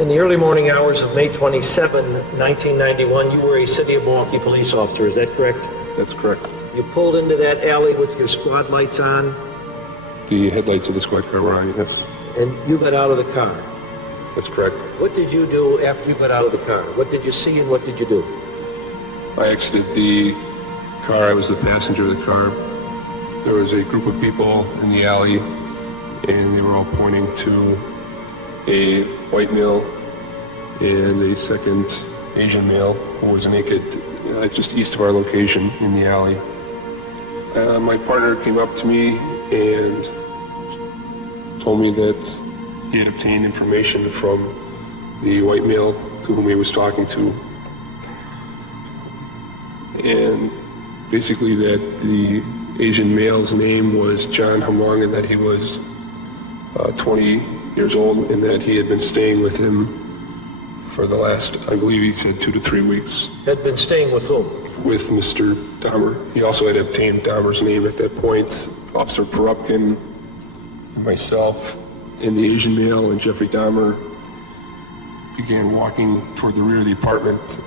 In the early morning hours of May 27, 1991, you were a City of Milwaukee police officer, is that correct? That's correct. You pulled into that alley with your squad lights on, The headlights of the squad car were on, yes. and you got out of the car. That's correct. What did you do after you got out of the car? What did you see and what did you do? I exited the car. I was the passenger of the car. There was a group of people in the alley, and they were all pointing to a white male and a second Asian male who was naked just east of our location in the alley. My partner came up to me and told me that he had obtained information from the white male to whom he was talking to, and basically that the Asian male's name was John Hamwang and that he was 20 years old and that he had been staying with him for the last, I believe he said 2 to 3 weeks. Had been staying with whom? With Mr. Dahmer. He also had obtained Dahmer's name at that point. Officer Perupkin, myself, and the Asian male and Jeffrey Dahmer began walking toward the rear of the apartment.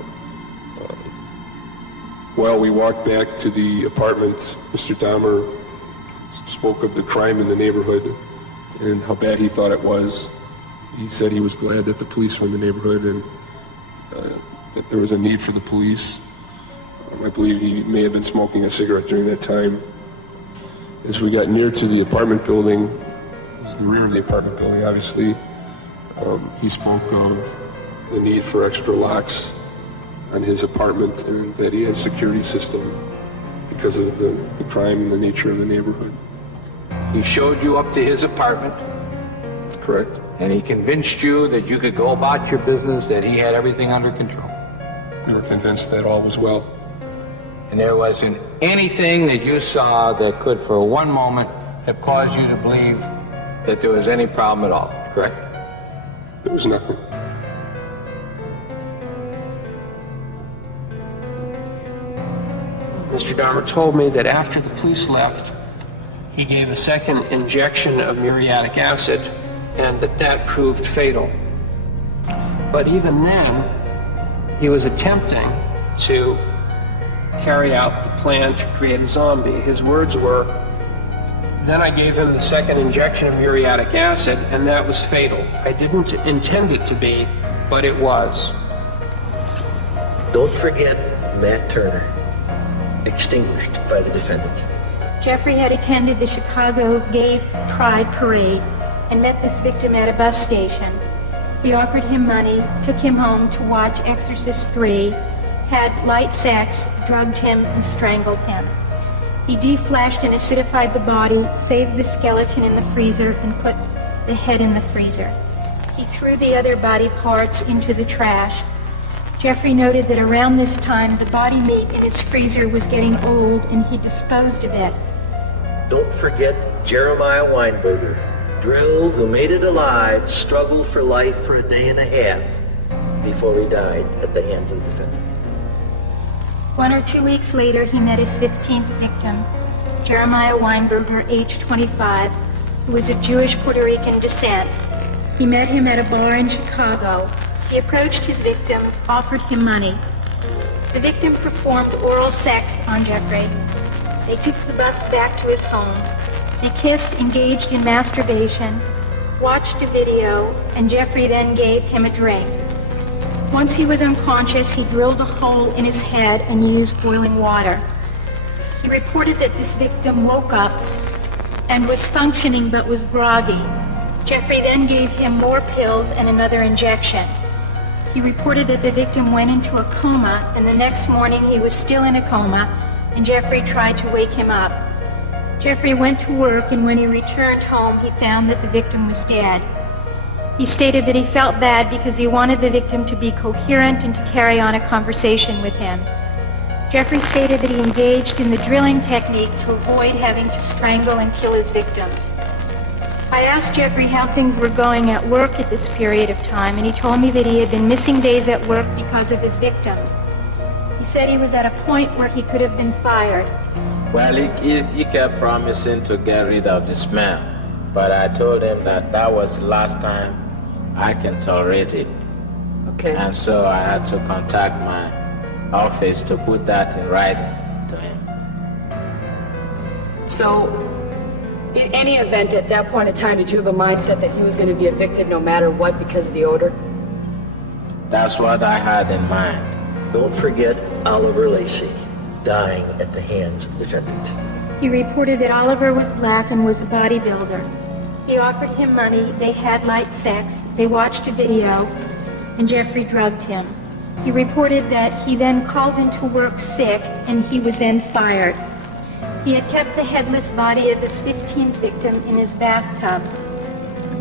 While we walked back to the apartment, Mr. Dahmer spoke of the crime in the neighborhood and how bad he thought it was. He said he was glad that the police were in the neighborhood and that there was a need for the police. I believe he may have been smoking a cigarette during that time. As we got near to the apartment building, it was the rear of the apartment building, obviously, he spoke of the need for extra locks on his apartment and that he had a security system because of the crime and the nature of the neighborhood. He showed you up to his apartment, That's correct. and he convinced you that you could go about your business, that he had everything under control. We were convinced that all was well. And there wasn't anything that you saw that could, for one moment, have caused you to believe that there was any problem at all, correct? There was nothing. Mr. Dahmer told me that after the police left, he gave a second injection of muriatic acid and that proved fatal. But even then, he was attempting to carry out the plan to create a zombie. His words were, "Then I gave him the second injection of muriatic acid and that was fatal. I didn't intend it to be, but it was." Don't forget Matt Turner, extinguished by the defendant. Jeffrey had attended the Chicago Gay Pride Parade and met this victim at a bus station. He offered him money, took him home to watch Exorcist 3, had light sex, drugged him, and strangled him. He defleshed and acidified the body, saved the skeleton in the freezer, and put the head in the freezer. He threw the other body parts into the trash. Jeffrey noted that around this time, the body meat in his freezer was getting old, and he disposed of it. Don't forget Jeremiah Weinberger, drilled, who made it alive, struggled for life for a day and a half before he died at the hands of the defendant. 1 or 2 weeks later, he met his 15th victim, Jeremiah Weinberger, age 25, who was of Jewish Puerto Rican descent. He met him at a bar in Chicago. He approached his victim, offered him money. The victim performed oral sex on Jeffrey. They took the bus back to his home. They kissed, engaged in masturbation, watched a video, and Jeffrey then gave him a drink. Once he was unconscious, he drilled a hole in his head and used boiling water. He reported that this victim woke up and was functioning but was groggy. Jeffrey then gave him more pills and another injection. He reported that the victim went into a coma, and the next morning he was still in a coma, and Jeffrey tried to wake him up. Jeffrey went to work, and when he returned home, he found that the victim was dead. He stated that he felt bad because he wanted the victim to be coherent and to carry on a conversation with him. Jeffrey stated that he engaged in the drilling technique to avoid having to strangle and kill his victims. I asked Jeffrey how things were going at work at this period of time, and he told me that he had been missing days at work because of his victims. He said he was at a point where he could have been fired. Well, he kept promising to get rid of the smell, but I told him that was the last time I can tolerate it. Okay. And so I had to contact my office to put that in writing to him. So, in any event, at that point in time, did you have a mindset that he was going to be evicted no matter what because of the odor? That's what I had in mind. Don't forget Oliver Lacey, dying at the hands of the defendant. He reported that Oliver was black and was a bodybuilder. He offered him money, they had light sex, they watched a video, and Jeffrey drugged him. He reported that he then called into work sick and he was then fired. He had kept the headless body of his 15th victim in his bathtub.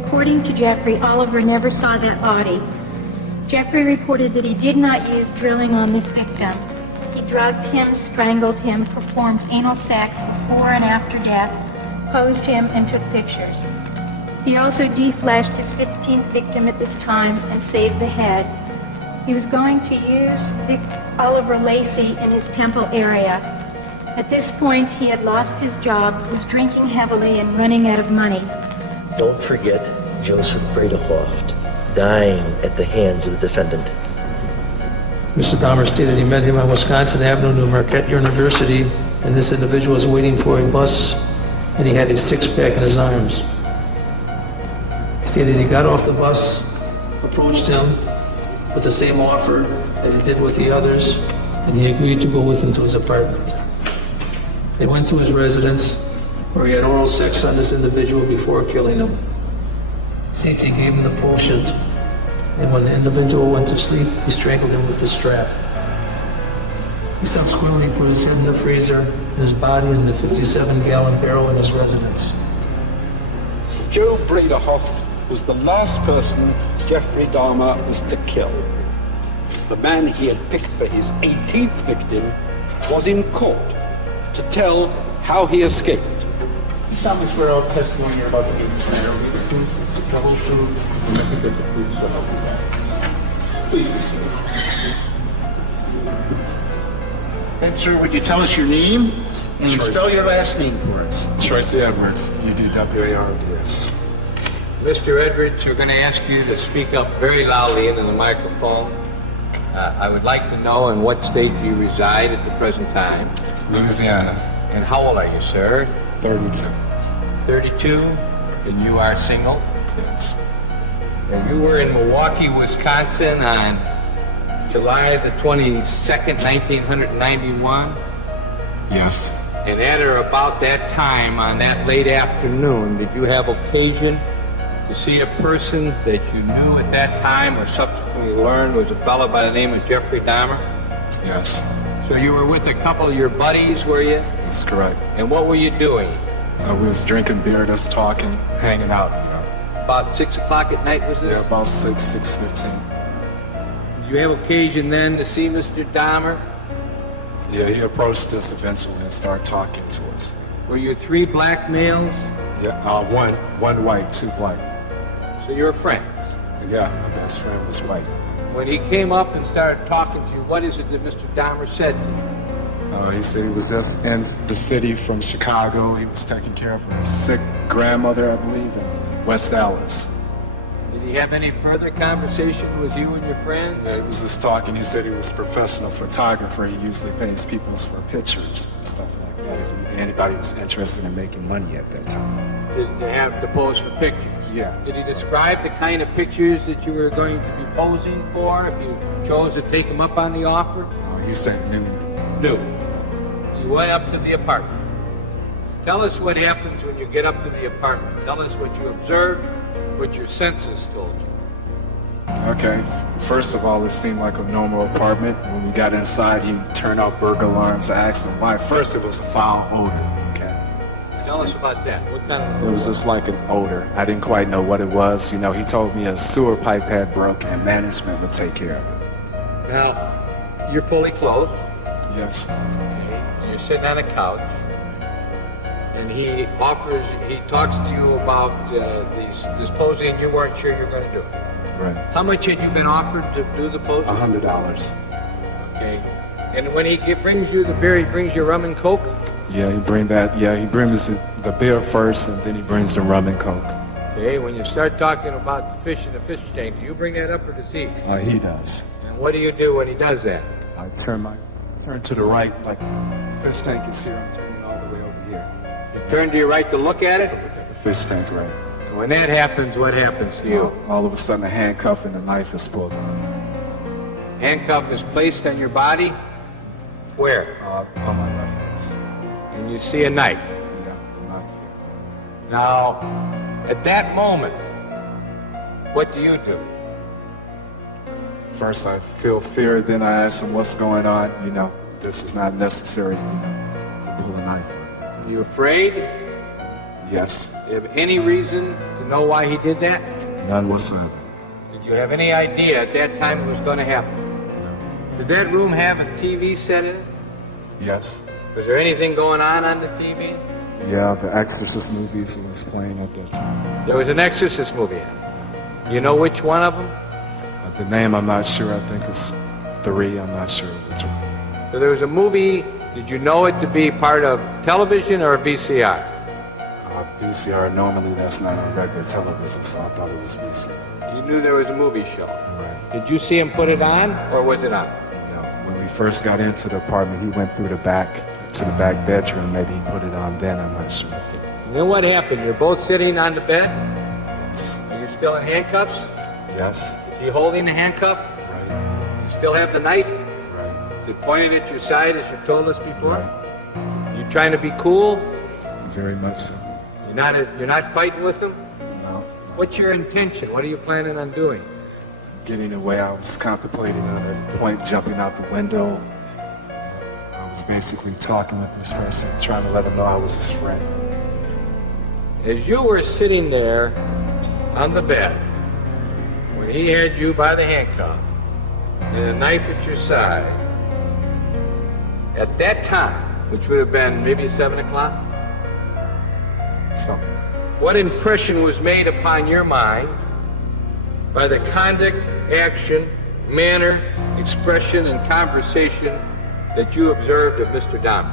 According to Jeffrey, Oliver never saw that body. Jeffrey reported that he did not use drilling on this victim. He drugged him, strangled him, performed anal sex before and after death, posed him, and took pictures. He also defleshed his 15th victim at this time and saved the head. He was going to use Oliver Lacey in his temple area. At this point, he had lost his job, was drinking heavily, and running out of money. Don't forget Joseph Bradehoft, dying at the hands of the defendant. Mr. Dahmer stated he met him on Wisconsin Avenue near Marquette University, and this individual was waiting for a bus, and he had a six-pack in his arms. He stated he got off the bus, approached him with the same offer as he did with the others, and he agreed to go with him to his apartment. They went to his residence, where he had oral sex on this individual before killing him. Since he gave him the potion, and when the individual went to sleep, he strangled him with the strap. He subsequently put his head in the freezer and his body in the 57-gallon barrel in his residence. Joe Bradehoft was the last person Jeffrey Dahmer was to kill. The man he had picked for his 18th victim was in court to tell how he escaped. You solemnly swear all testimony you're about to give is the truth, the whole truth, and nothing but the truth, so help you God. Please be seated. And sir, would you tell us your name and spell your last name for us? Tracy Edwards, UDWARDS. Mr. Edwards, we're going to ask you to speak up very loudly into the microphone. I would like to know in what state do you reside at the present time? Louisiana. And how old are you, sir? 32. 32? And you are single? Yes. And you were in Milwaukee, Wisconsin on July the 22nd, 1991? Yes. And at or about that time, on that late afternoon, did you have occasion to see a person that you knew at that time or subsequently learned was a fellow by the name of Jeffrey Dahmer? Yes. So you were with a couple of your buddies, were you? That's correct. And what were you doing? We was drinking beer, just talking, hanging out, you know. About 6 o'clock at night, was this? Yeah, about 6:15. Did you have occasion then to see Mr. Dahmer? Yeah, he approached us eventually and started talking to us. Were you three black males? Yeah, one white, two black. So you're a friend? Yeah, my best friend was white. When he came up and started talking to you, what is it that Mr. Dahmer said to you? He said he was just in the city from Chicago. He was taking care of a sick grandmother, I believe, in West Dallas. Did he have any further conversation with you and your friends? Yeah, he was just talking. He said he was a professional photographer. He usually pays people for pictures and stuff like that if anybody was interested in making money at that time. To have to pose for pictures? Yeah. Did he describe the kind of pictures that you were going to be posing for if you chose to take him up on the offer? He said nude. Nude. You went up to the apartment. Tell us what happens when you get up to the apartment. Tell us what you observed, what your senses told you. Okay. First of all, it seemed like a normal apartment. When we got inside, he turned out burglar alarms. I asked him why. First, it was a foul odor. Tell us about that. What kind of... It was just like an odor. I didn't quite know what it was. You know, he told me a sewer pipe had broke and management would take care of it. Now, you're fully clothed. Yes. Okay. You're sitting on a couch. And he talks to you about this posing, and you weren't sure you're going to do it. Right. How much had you been offered to do the posing? $100. Okay. And when he brings you the beer, he brings you rum and coke? Yeah, he brings the beer first, and then he brings the rum and coke. Okay, when you start talking about the fish in the fish tank, do you bring that up or does he? He does. And what do you do when he does that? I turn to the right, like the fish tank is here. I'm turning all the way over here. You turn to your right to look at it? To look at the fish tank, right. And when that happens, what happens to you? All of a sudden, a handcuff and a knife is pulled on me. Handcuff is placed on your body? Where? On my left wrist. And you see a knife? Yeah, a knife here. Now, at that moment, what do you do? First, I feel fear, then I ask him what's going on. This is not necessary, to pull a knife on me. Are you afraid? Yes. Do you have any reason to know why he did that? None whatsoever. Did you have any idea at that time it was going to happen? No. Did that room have a TV set in it? Yes. Was there anything going on the TV? Yeah, the Exorcist movies was playing at that time. There was an Exorcist movie in it. You know which one of them? The name, I'm not sure. I think it's 3. I'm not sure which one. So there was a movie. Did you know it to be part of television or a VCR? VCR, normally that's not on regular television, so I thought it was VCR. You knew there was a movie show. Right. Did you see him put it on, or was it on? No. When we first got into the apartment, he went through the back to the back bedroom. Maybe he put it on then, I'm not sure. And then what happened? You're both sitting on the bed? Yes. Are you still in handcuffs? Yes. Is he holding the handcuff? Right. You still have the knife? Right. Is it pointed at your side, as you've told us before? Right. You trying to be cool? Very much so. You're not fighting with him? No. What's your intention? What are you planning on doing? Getting away, I was contemplating on a point jumping out the window. I was basically talking with this person, trying to let him know I was his friend. As you were sitting there on the bed, when he had you by the handcuff and a knife at your side, at that time, which would have been maybe 7 o'clock, Something. what impression was made upon your mind by the conduct, action, manner, expression, and conversation that you observed of Mr. Dahmer?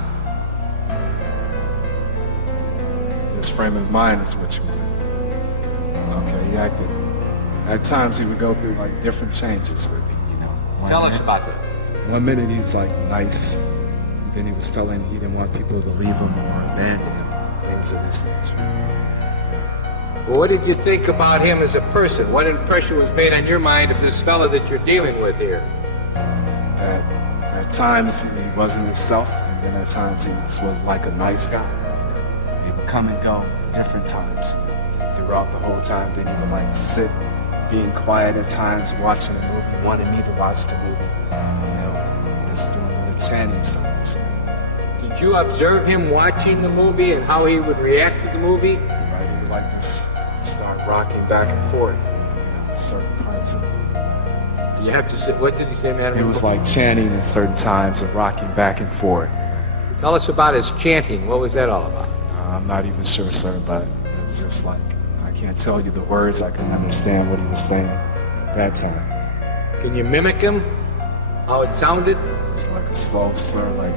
His frame of mind is what you want. Okay, he acted. At times he would go through like different changes with me, Tell us about that. 1 minute he was like nice, and then he was telling he didn't want people to leave him or abandon him, things of this nature. Well, what did you think about him as a person? What impression was made on your mind of this fella that you're dealing with here? At times he wasn't himself, and then at times he was like a nice guy. He would come and go different times throughout the whole time. Then he would like sit, being quiet at times, watching a movie, wanting me to watch the movie, just doing little chanting sounds. Did you observe him watching the movie and how he would react to the movie? Right, he would like to start rocking back and forth, certain parts of it. You have to say, what did he say, man? It was like chanting in certain times and rocking back and forth. Tell us about his chanting. What was that all about? I'm not even sure, sir, but it was just like, I can't tell you the words. I couldn't understand what he was saying at that time. Can you mimic him? How it sounded? It's like a slow slur, like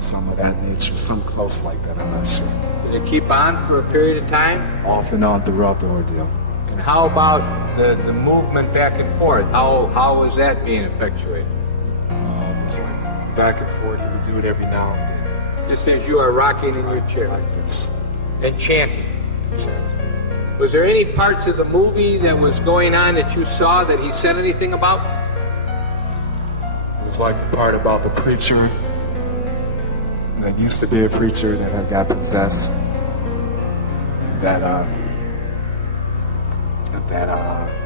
some of that nature, some close like that, I'm not sure. Did it keep on for a period of time? Off and on throughout the ordeal. And how about the movement back and forth? How was that being effectuated? Just like back and forth, he would do it every now and then. Just as you are rocking in your chair? Like this. And chanting? Chanting. Was there any parts of the movie that was going on that you saw that he said anything about? It was like the part about the preacher. There used to be a preacher that had got possessed. And that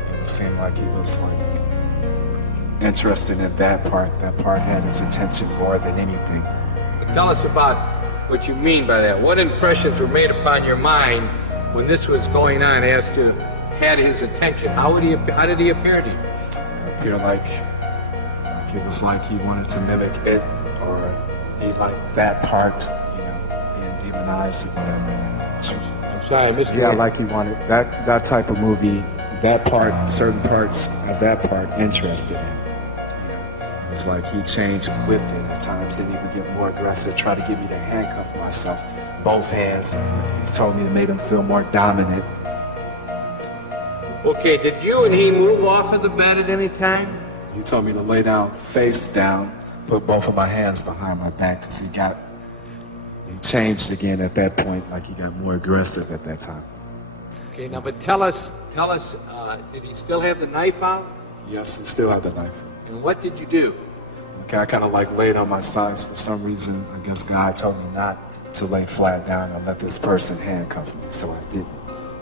it would seem like he was like interested in that part. That part had his attention more than anything. But tell us about what you mean by that. What impressions were made upon your mind when this was going on as to had his attention? How did he appear to you? It appeared like it was like he wanted to mimic it or be like that part, being demonized or whatever. I'm sorry, Mr. Yeah, like he wanted that type of movie, that part, certain parts of that part interested him. It was like he changed with it. at times, then he would get more aggressive, try to get me to handcuff myself, both hands. He told me it made him feel more dominant. Okay, did you and he move off of the bed at any time? He told me to lay down, face down, put both of my hands behind my back, because he changed again at that point, like he got more aggressive at that time. Okay, now, but tell us, did he still have the knife out? Yes, he still had the knife. And what did you do? Okay, I kind of like laid on my sides for some reason. I guess God told me not to lay flat down and let this person handcuff me, so I didn't.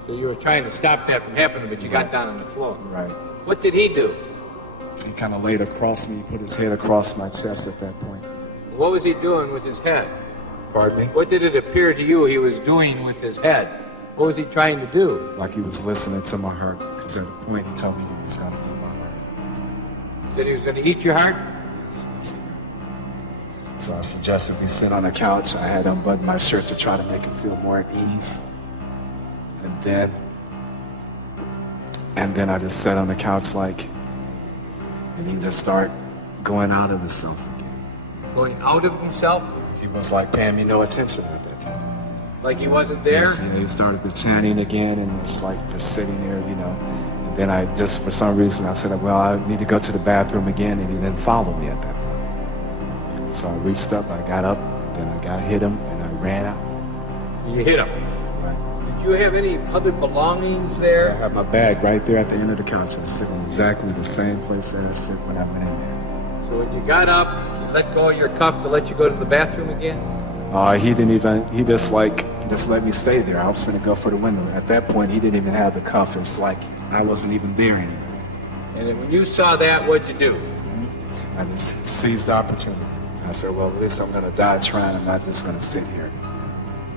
So you were trying to stop that from happening, but you got down on the floor. Right. What did he do? He kind of laid across me, put his head across my chest at that point. What was he doing with his head? Pardon me? What did it appear to you he was doing with his head? What was he trying to do? Like he was listening to my heart, because at the point he told me he was going to eat my heart. He said he was going to eat your heart? Yes, that's it. So I suggested we sit on the couch. I had unbuttoned my shirt to try to make him feel more at ease. And then I just sat on the couch and he just started going out of himself again. Going out of himself? He was like paying me no attention at that time. Like he wasn't there? Yes, he started the chanting again, and it's like just sitting there, And then I just, for some reason, I said, well, I need to go to the bathroom again, and he didn't follow me at that point. So I reached up, I got up, then I hit him, and I ran out. You hit him? Right. Did you have any other belongings there? I had my bag right there at the end of the couch. It was sitting exactly the same place that I sit when I went in there. So when you got up, you let go of your cuff to let you go to the bathroom again? He just let me stay there. I was going to go for the window. At that point, he didn't even have the cuff. It's like I wasn't even there anymore. And then when you saw that, what'd you do? I just seized the opportunity. I said, well, at least I'm going to die trying. I'm not just going to sit here.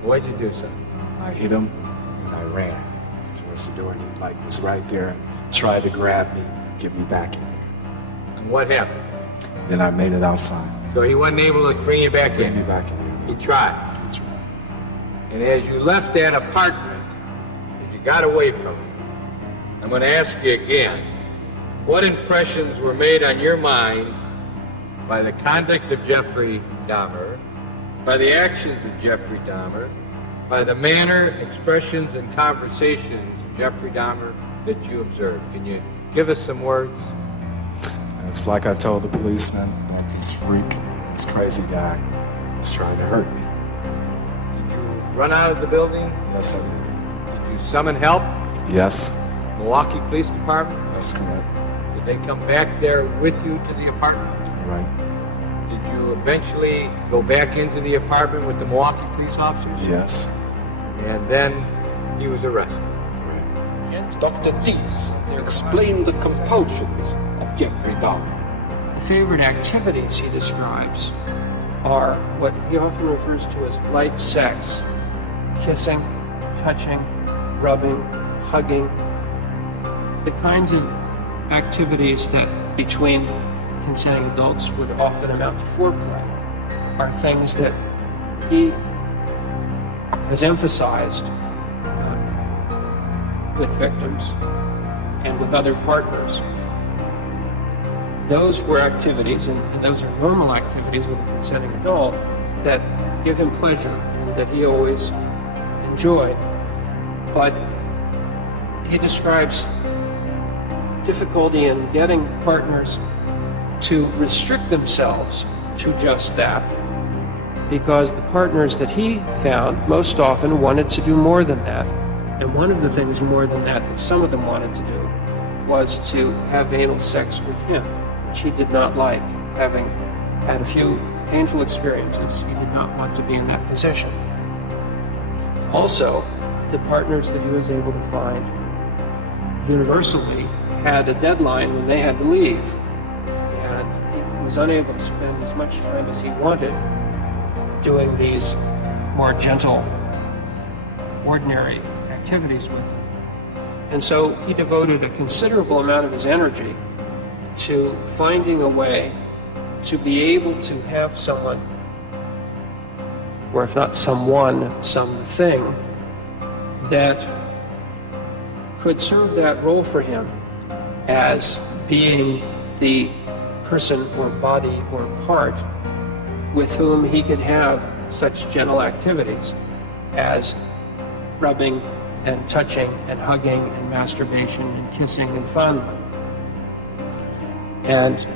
What'd you do, son? I hit him, and I ran towards the door. And he was right there, tried to grab me, get me back in there. And what happened? Then I made it outside. So he wasn't able to bring you back in? Bring me back in here. He tried? He tried. And as you left that apartment, as you got away from it, I'm going to ask you again, what impressions were made on your mind by the conduct of Jeffrey Dahmer, by the actions of Jeffrey Dahmer, by the manner, expressions, and conversations of Jeffrey Dahmer that you observed? Can you give us some words? It's like I told the policeman that this freak, this crazy guy, was trying to hurt me. Did you run out of the building? Yes, I did. Did you summon help? Yes. Milwaukee Police Department? That's correct. Did they come back there with you to the apartment? Right. Did you eventually go back into the apartment with the Milwaukee police officers? Yes. And then he was arrested. Dr. Dees explained the compulsions of Jeffrey Dahmer. The favorite activities he describes are what he often refers to as light sex: kissing, touching, rubbing, hugging. The kinds of activities that between consenting adults would often amount to foreplay are things that he has emphasized with victims and with other partners. Those were activities, and those are normal activities with a consenting adult, that give him pleasure, that he always enjoyed. But he describes difficulty in getting partners to restrict themselves to just that, because the partners that he found most often wanted to do more than that. And one of the things more than that some of them wanted to do was to have anal sex with him, which he did not like. Having had a few painful experiences, he did not want to be in that position. Also, the partners that he was able to find universally had a deadline when they had to leave, and he was unable to spend as much time as he wanted doing these more gentle, ordinary activities with them. And so he devoted a considerable amount of his energy to finding a way to be able to have someone, or if not someone, something that could serve that role for him as being the person or body or part with whom he could have such gentle activities as rubbing and touching and hugging and masturbation and kissing and fondling. And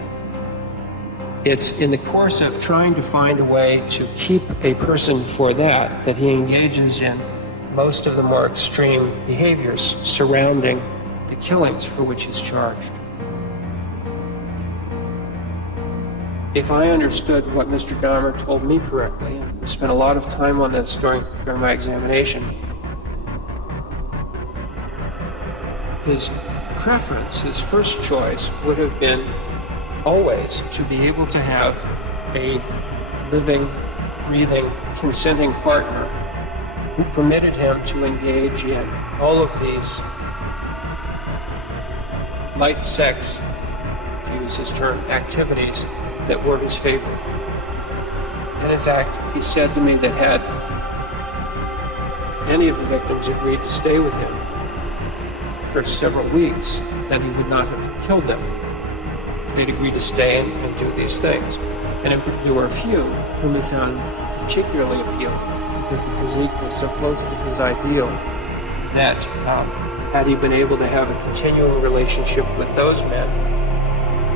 it's in the course of trying to find a way to keep a person for that he engages in most of the more extreme behaviors surrounding the killings for which he's charged. If I understood what Mr. Dahmer told me correctly, and we spent a lot of time on this during my examination, his preference, his first choice, would have been always to be able to have a living, breathing, consenting partner who permitted him to engage in all of these light sex, to use his term, activities that were his favorite. And in fact, he said to me that had any of the victims agreed to stay with him for several weeks, then he would not have killed them if they'd agreed to stay and do these things. And there were a few whom he found particularly appealing because the physique was so close to his ideal that had he been able to have a continuing relationship with those men,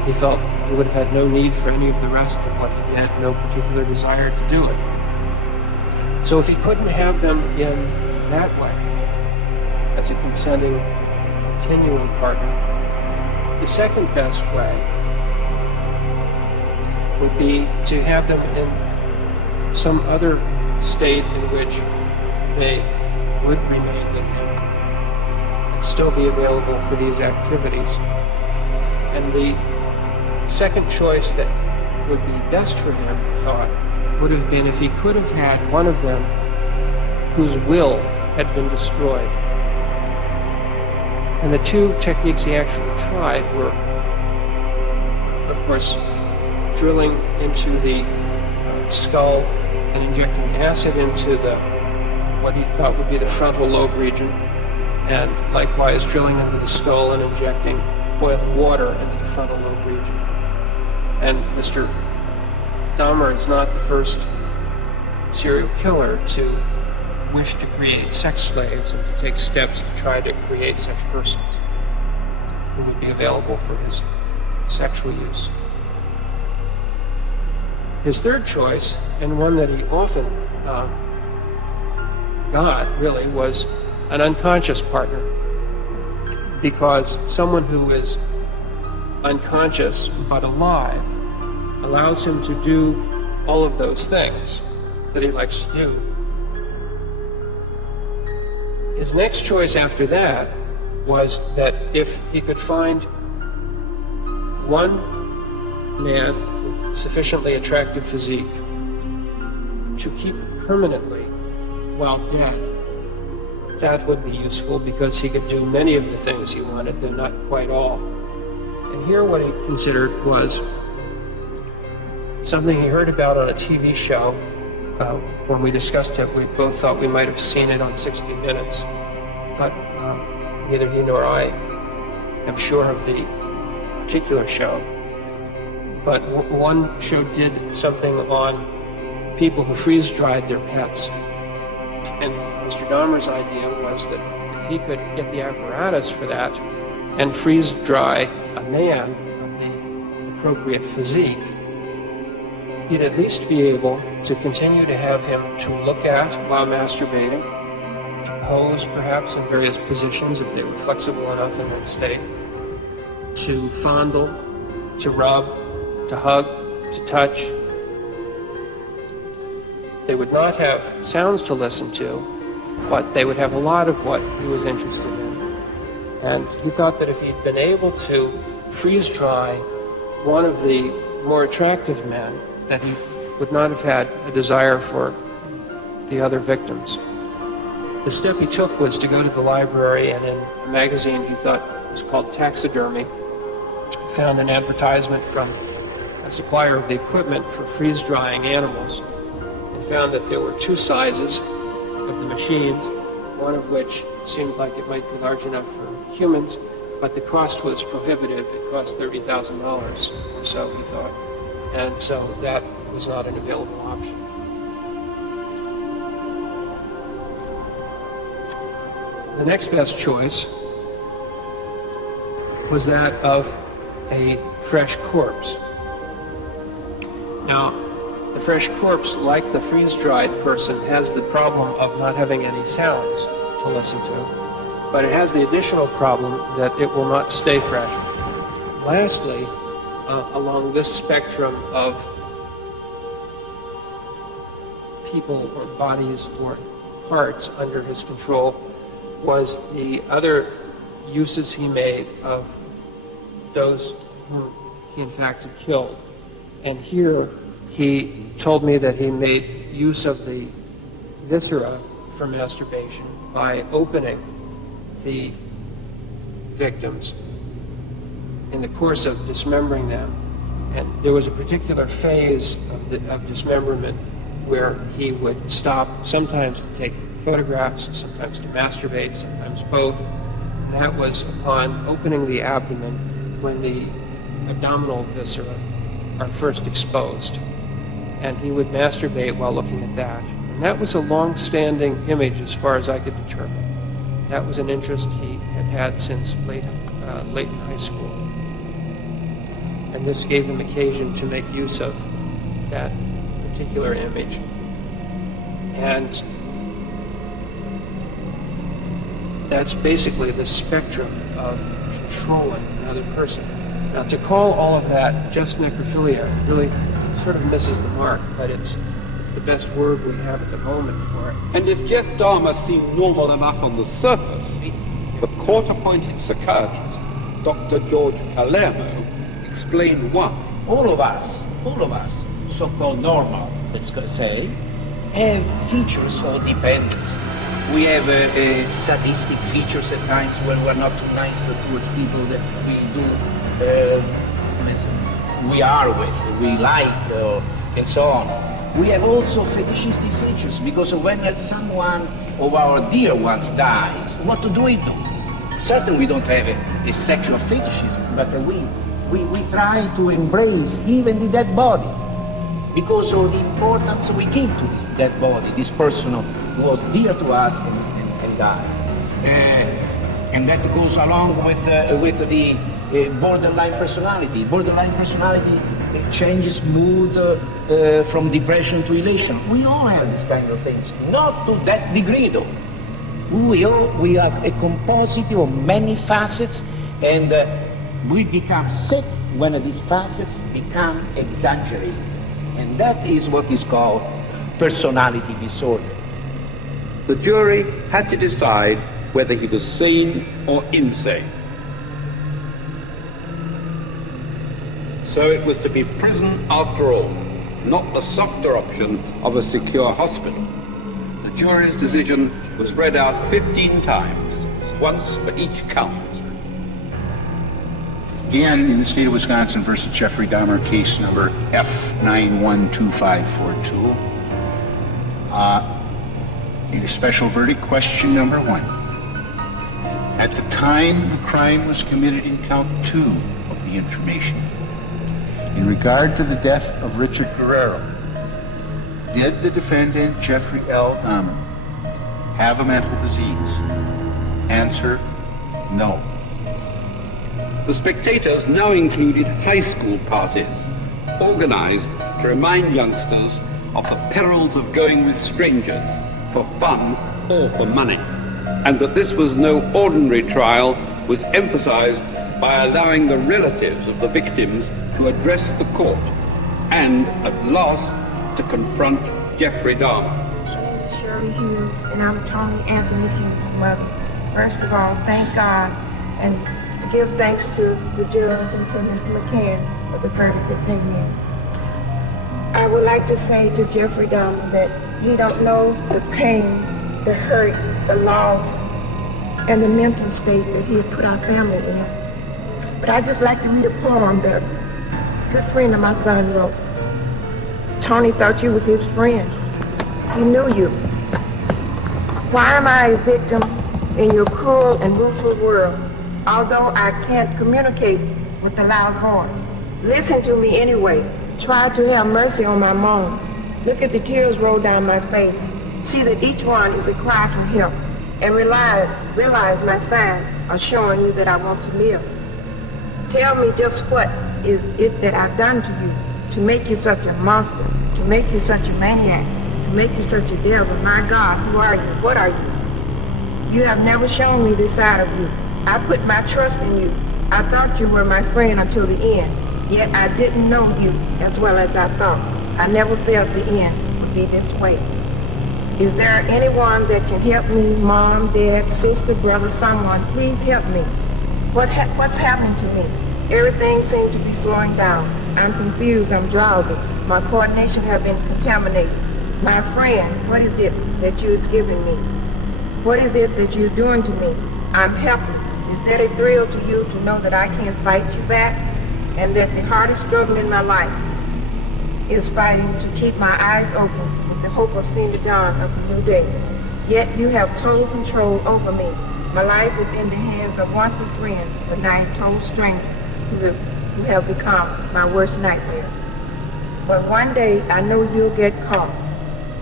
he felt he would have had no need for any of the rest of what he did, no particular desire to do it. So if he couldn't have them in that way, as a consenting, continuing partner, the second best way would be to have them in some other state in which they would remain with him and still be available for these activities. And the second choice that would be best for him, he thought, would have been if he could have had one of them whose will had been destroyed. And the two techniques he actually tried were, of course, drilling into the skull and injecting acid into what he thought would be the frontal lobe region, and likewise drilling into the skull and injecting boiling water into the frontal lobe region. And Mr. Dahmer is not the first serial killer to wish to create sex slaves and to take steps to try to create such persons who would be available for his sexual use. His third choice, and one that he often got, really, was an unconscious partner, because someone who is unconscious but alive allows him to do all of those things that he likes to do. His next choice after that was that if he could find one man with sufficiently attractive physique to keep permanently while dead, that would be useful because he could do many of the things he wanted, though not quite all. And here what he considered was something he heard about on a TV show. When we discussed it, we both thought we might have seen it on 60 Minutes, but neither he nor I am sure of the particular show. But one show did something on people who freeze-dried their pets. And Mr. Dahmer's idea was that if he could get the apparatus for that and freeze-dry a man of the appropriate physique, he'd at least be able to continue to have him to look at while masturbating, to pose perhaps in various positions if they were flexible enough in that state, to fondle, to rub, to hug, to touch. They would not have sounds to listen to, but they would have a lot of what he was interested in. And he thought that if he'd been able to freeze-dry one of the more attractive men, that he would not have had a desire for the other victims. The step he took was to go to the library, and in a magazine he thought was called Taxidermy, found an advertisement from a supplier of the equipment for freeze-drying animals, and found that there were two sizes of the machines, one of which seemed like it might be large enough for humans, but the cost was prohibitive. It cost $30,000 or so, he thought. And so that was not an available option. The next best choice was that of a fresh corpse. Now, the fresh corpse, like the freeze-dried person, has the problem of not having any sounds to listen to, but it has the additional problem that it will not stay fresh. Lastly, along this spectrum of people or bodies or parts under his control was the other uses he made of those whom he in fact had killed. And here he told me that he made use of the viscera for masturbation by opening the victims in the course of dismembering them. And there was a particular phase of dismemberment where he would stop sometimes to take photographs, sometimes to masturbate, sometimes both. And that was upon opening the abdomen when the abdominal viscera are first exposed. And he would masturbate while looking at that. And that was a long-standing image as far as I could determine. That was an interest he had had since late in high school. And this gave him occasion to make use of that particular image. And that's basically the spectrum of controlling another person. Now, to call all of that just necrophilia really sort of misses the mark, but it's the best word we have at the moment for it. And if Jeff Dahmer seemed normal enough on the surface, the court-appointed psychiatrist, Dr. George Palermo, explained why. All of us, so-called normal, let's say, have features of dependence. We have sadistic features at times when we're not too nice towards people that we do, we are with, we like, and so on. We have also fetishistic features because when someone of our dear ones dies, what do we do? Certainly we don't have a sexual fetishism, but we try to embrace even the dead body because of the importance we give to this dead body, this person who was dear to us and died. And that goes along with the borderline personality. Borderline personality changes mood from depression to elation. We all have these kind of things, not to that degree though. We are a composite of many facets, and we become sick when these facets become exaggerated. And that is what is called personality disorder. The jury had to decide whether he was sane or insane. So it was to be prison after all, not the softer option of a secure hospital. The jury's decision was read out 15 times, once for each count. Again, in the state of Wisconsin versus Jeffrey Dahmer, case number F912542. In a special verdict, question number 1. At the time the crime was committed in count 2 of the information, in regard to the death of Richard Guerrero, did the defendant, Jeffrey L. Dahmer, have a mental disease? Answer, no. The spectators now included high school parties, organized to remind youngsters of the perils of going with strangers for fun or for money, and that this was no ordinary trial was emphasized by allowing the relatives of the victims to address the court and, at last, to confront Jeffrey Dahmer. My name is Shirley Hughes, and I'm Tony Anthony Hughes' mother. First of all, thank God, and to give thanks to the judge and to Mr. McCann for the verdict that came in. I would like to say to Jeffrey Dahmer that he don't know the pain, the hurt, the loss, and the mental state that he had put our family in. But I'd just like to read a poem that a good friend of my son wrote. Tony thought you was his friend. He knew you. Why am I a victim in your cruel and rueful world, although I can't communicate with a loud voice? Listen to me anyway. Try to have mercy on my moans. Look at the tears roll down my face. See that each one is a cry for help. And realize my sign are showing you that I want to live. Tell me just what is it that I've done to you to make you such a monster, to make you such a maniac, to make you such a devil. My God, who are you? What are you? You have never shown me this side of you. I put my trust in you. I thought you were my friend until the end, yet I didn't know you as well as I thought. I never felt the end would be this way. Is there anyone that can help me? Mom, dad, sister, brother, someone, please help me. What's happening to me? Everything seems to be slowing down. I'm confused, I'm drowsy. My coordination have been contaminated. My friend, what is it that you is giving me? What is it that you're doing to me? I'm helpless. Is that a thrill to you to know that I can't fight you back? And that the hardest struggle in my life is fighting to keep my eyes open with the hope of seeing the dawn of a new day. Yet you have total control over me. My life is in the hands of once a friend, but now a total stranger who have become my worst nightmare. But one day I know you'll get caught.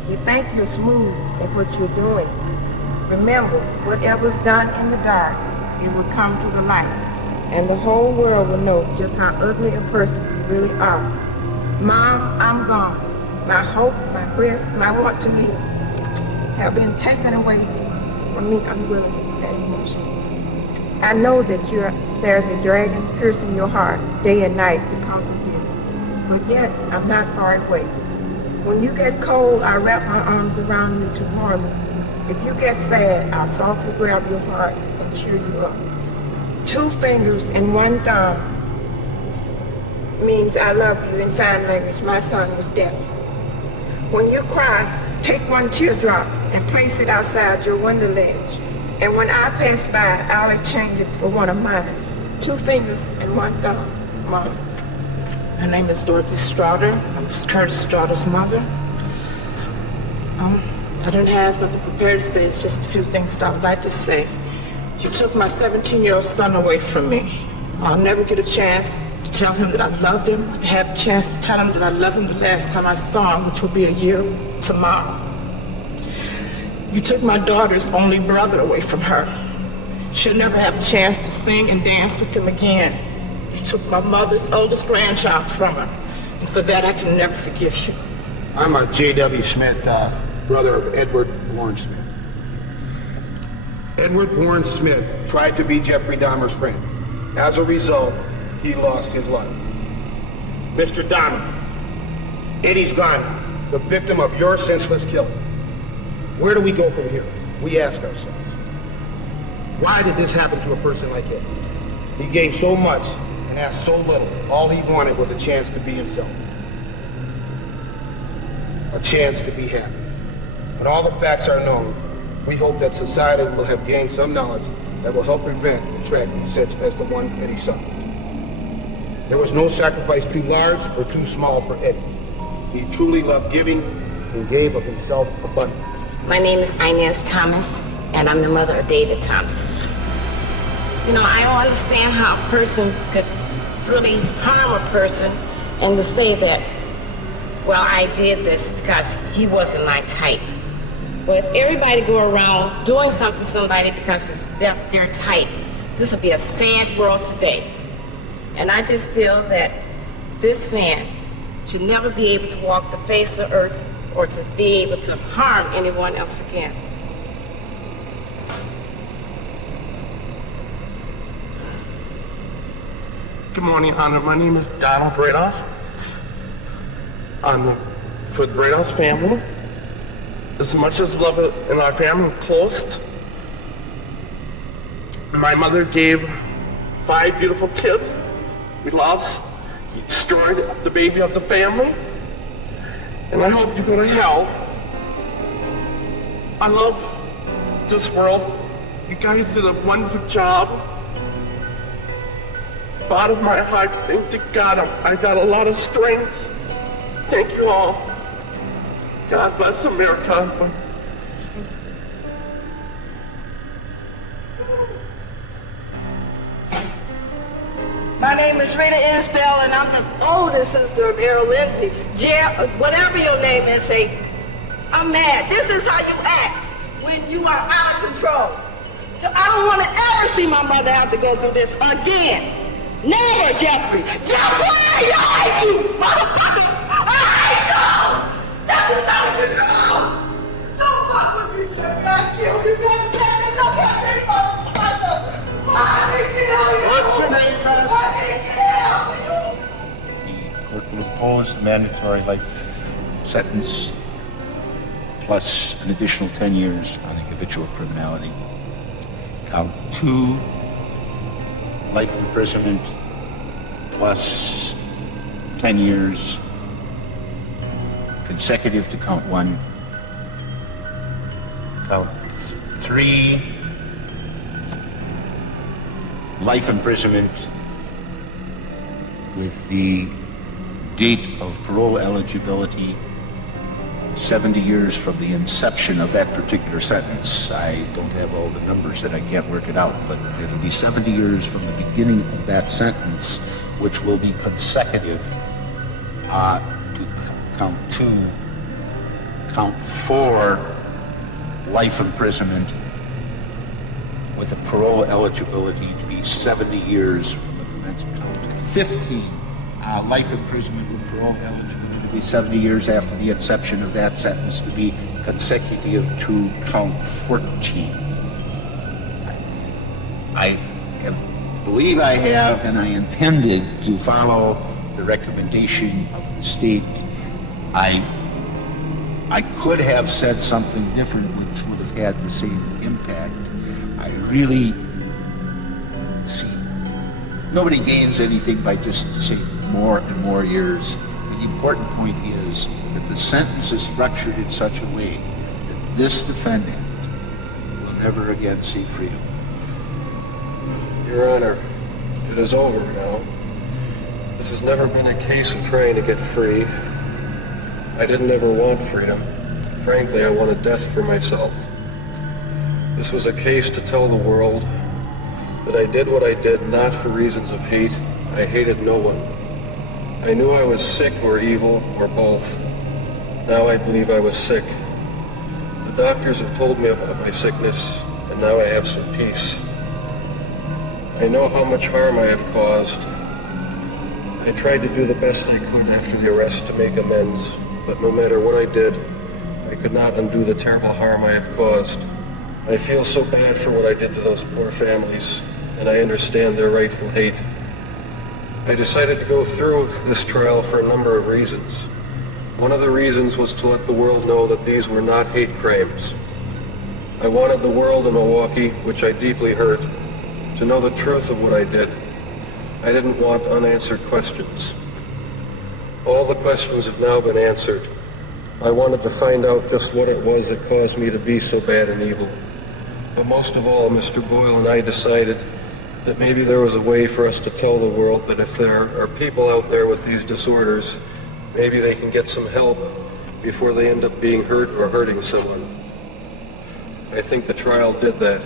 You think you're smooth at what you're doing. Remember, whatever's done in the dark, it will come to the light, and the whole world will know just how ugly a person you really are. Mom, I'm gone. My hope, my breath, my want to live have been taken away from me unwillingly and emotionally. I know that there's a dragon piercing your heart day and night because of this, but yet I'm not far away. When you get cold, I wrap my arms around you to warm you. If you get sad, I'll softly grab your heart and cheer you up. 2 fingers and 1 thumb means I love you in sign language. My son was deaf. When you cry, take 1 teardrop and place it outside your window ledge. And when I pass by, I'll exchange it for one of mine. 2 fingers and 1 thumb, Mom. My name is Dorothy Strouder. I'm Curtis Strouder's mother. I don't have nothing prepared to say. It's just a few things that I would like to say. You took my 17-year-old son away from me. I'll never get a chance to tell him that I loved him. I have a chance to tell him that I love him the last time I saw him, which will be a year tomorrow. You took my daughter's only brother away from her. She'll never have a chance to sing and dance with him again. You took my mother's oldest grandchild from her, and for that I can never forgive you. I'm a J.W. Smith, brother of Edward Warren Smith. Edward Warren Smith tried to be Jeffrey Dahmer's friend. As a result, he lost his life. Mr. Dahmer, Eddie's gone now, the victim of your senseless killing. Where do we go from here? We ask ourselves. Why did this happen to a person like Eddie? He gave so much and asked so little. All he wanted was a chance to be himself. A chance to be happy. When all the facts are known, we hope that society will have gained some knowledge that will help prevent a tragedy such as the one Eddie suffered. There was no sacrifice too large or too small for Eddie. He truly loved giving and gave of himself abundantly. My name is Inez Thomas, and I'm the mother of David Thomas. You know, I don't understand how a person could really harm a person and to say that, well, I did this because he wasn't my type. Well, if everybody go around doing something to somebody because it's their type, this would be a sad world today. And I just feel that this man should never be able to walk the face of earth or to be able to harm anyone else again. Good morning, Honor. My name is Donald Bradoff. I'm for the Bradoff family. As much as love in our family, close. My mother gave 5 beautiful kids. We lost, he destroyed the baby of the family. And I hope you go to hell. I love this world. You guys did a wonderful job. Bottom of my heart, thank to God, I got a lot of strength. Thank you all. God bless America. My name is Rita Isbell, and I'm the oldest sister of Errol Lindsay. Whatever your name is, say, I'm mad. This is how you act when you are out of control. I don't want to ever see my mother have to go through this again. Never, Jeffrey. Jeffrey, I hate you, motherfucker. I hate you. That is out of control. Don't fuck with me, Jeffrey. I kill you. Don't take a look at me, motherfucker. Let me kill you. What's your name, son? Let me kill you. The court will impose the mandatory life sentence plus an additional 10 years on the habitual criminality. Count 2, life imprisonment plus 10 years consecutive to count 1. Count 3, life imprisonment with the date of parole eligibility 70 years from the inception of that particular sentence. I don't have all the numbers that I can't work it out, but it'll be 70 years from the beginning of that sentence, which will be consecutive to count 2. Count 4, life imprisonment with a parole eligibility to be 70 years from the commencement. Count 15, life imprisonment with parole eligibility to be 70 years after the inception of that sentence, to be consecutive to count 14. Believe I have, and I intended to follow the recommendation of the state. I could have said something different which would have had the same impact. I really see nobody gains anything by just saying more and more years. The important point is that the sentence is structured in such a way that this defendant will never again see freedom. Your Honor, it is over now. This has never been a case of trying to get free. I didn't ever want freedom. Frankly, I wanted death for myself. This was a case to tell the world that I did what I did not for reasons of hate. I hated no one. I knew I was sick or evil or both. Now I believe I was sick. The doctors have told me about my sickness, and now I have some peace. I know how much harm I have caused. I tried to do the best I could after the arrest to make amends, but no matter what I did, I could not undo the terrible harm I have caused. I feel so bad for what I did to those poor families, and I understand their rightful hate. I decided to go through this trial for a number of reasons. One of the reasons was to let the world know that these were not hate crimes. I wanted the world in Milwaukee, which I deeply hurt, to know the truth of what I did. I didn't want unanswered questions. All the questions have now been answered. I wanted to find out just what it was that caused me to be so bad and evil. But most of all, Mr. Boyle and I decided that maybe there was a way for us to tell the world that if there are people out there with these disorders, maybe they can get some help before they end up being hurt or hurting someone. I think the trial did that.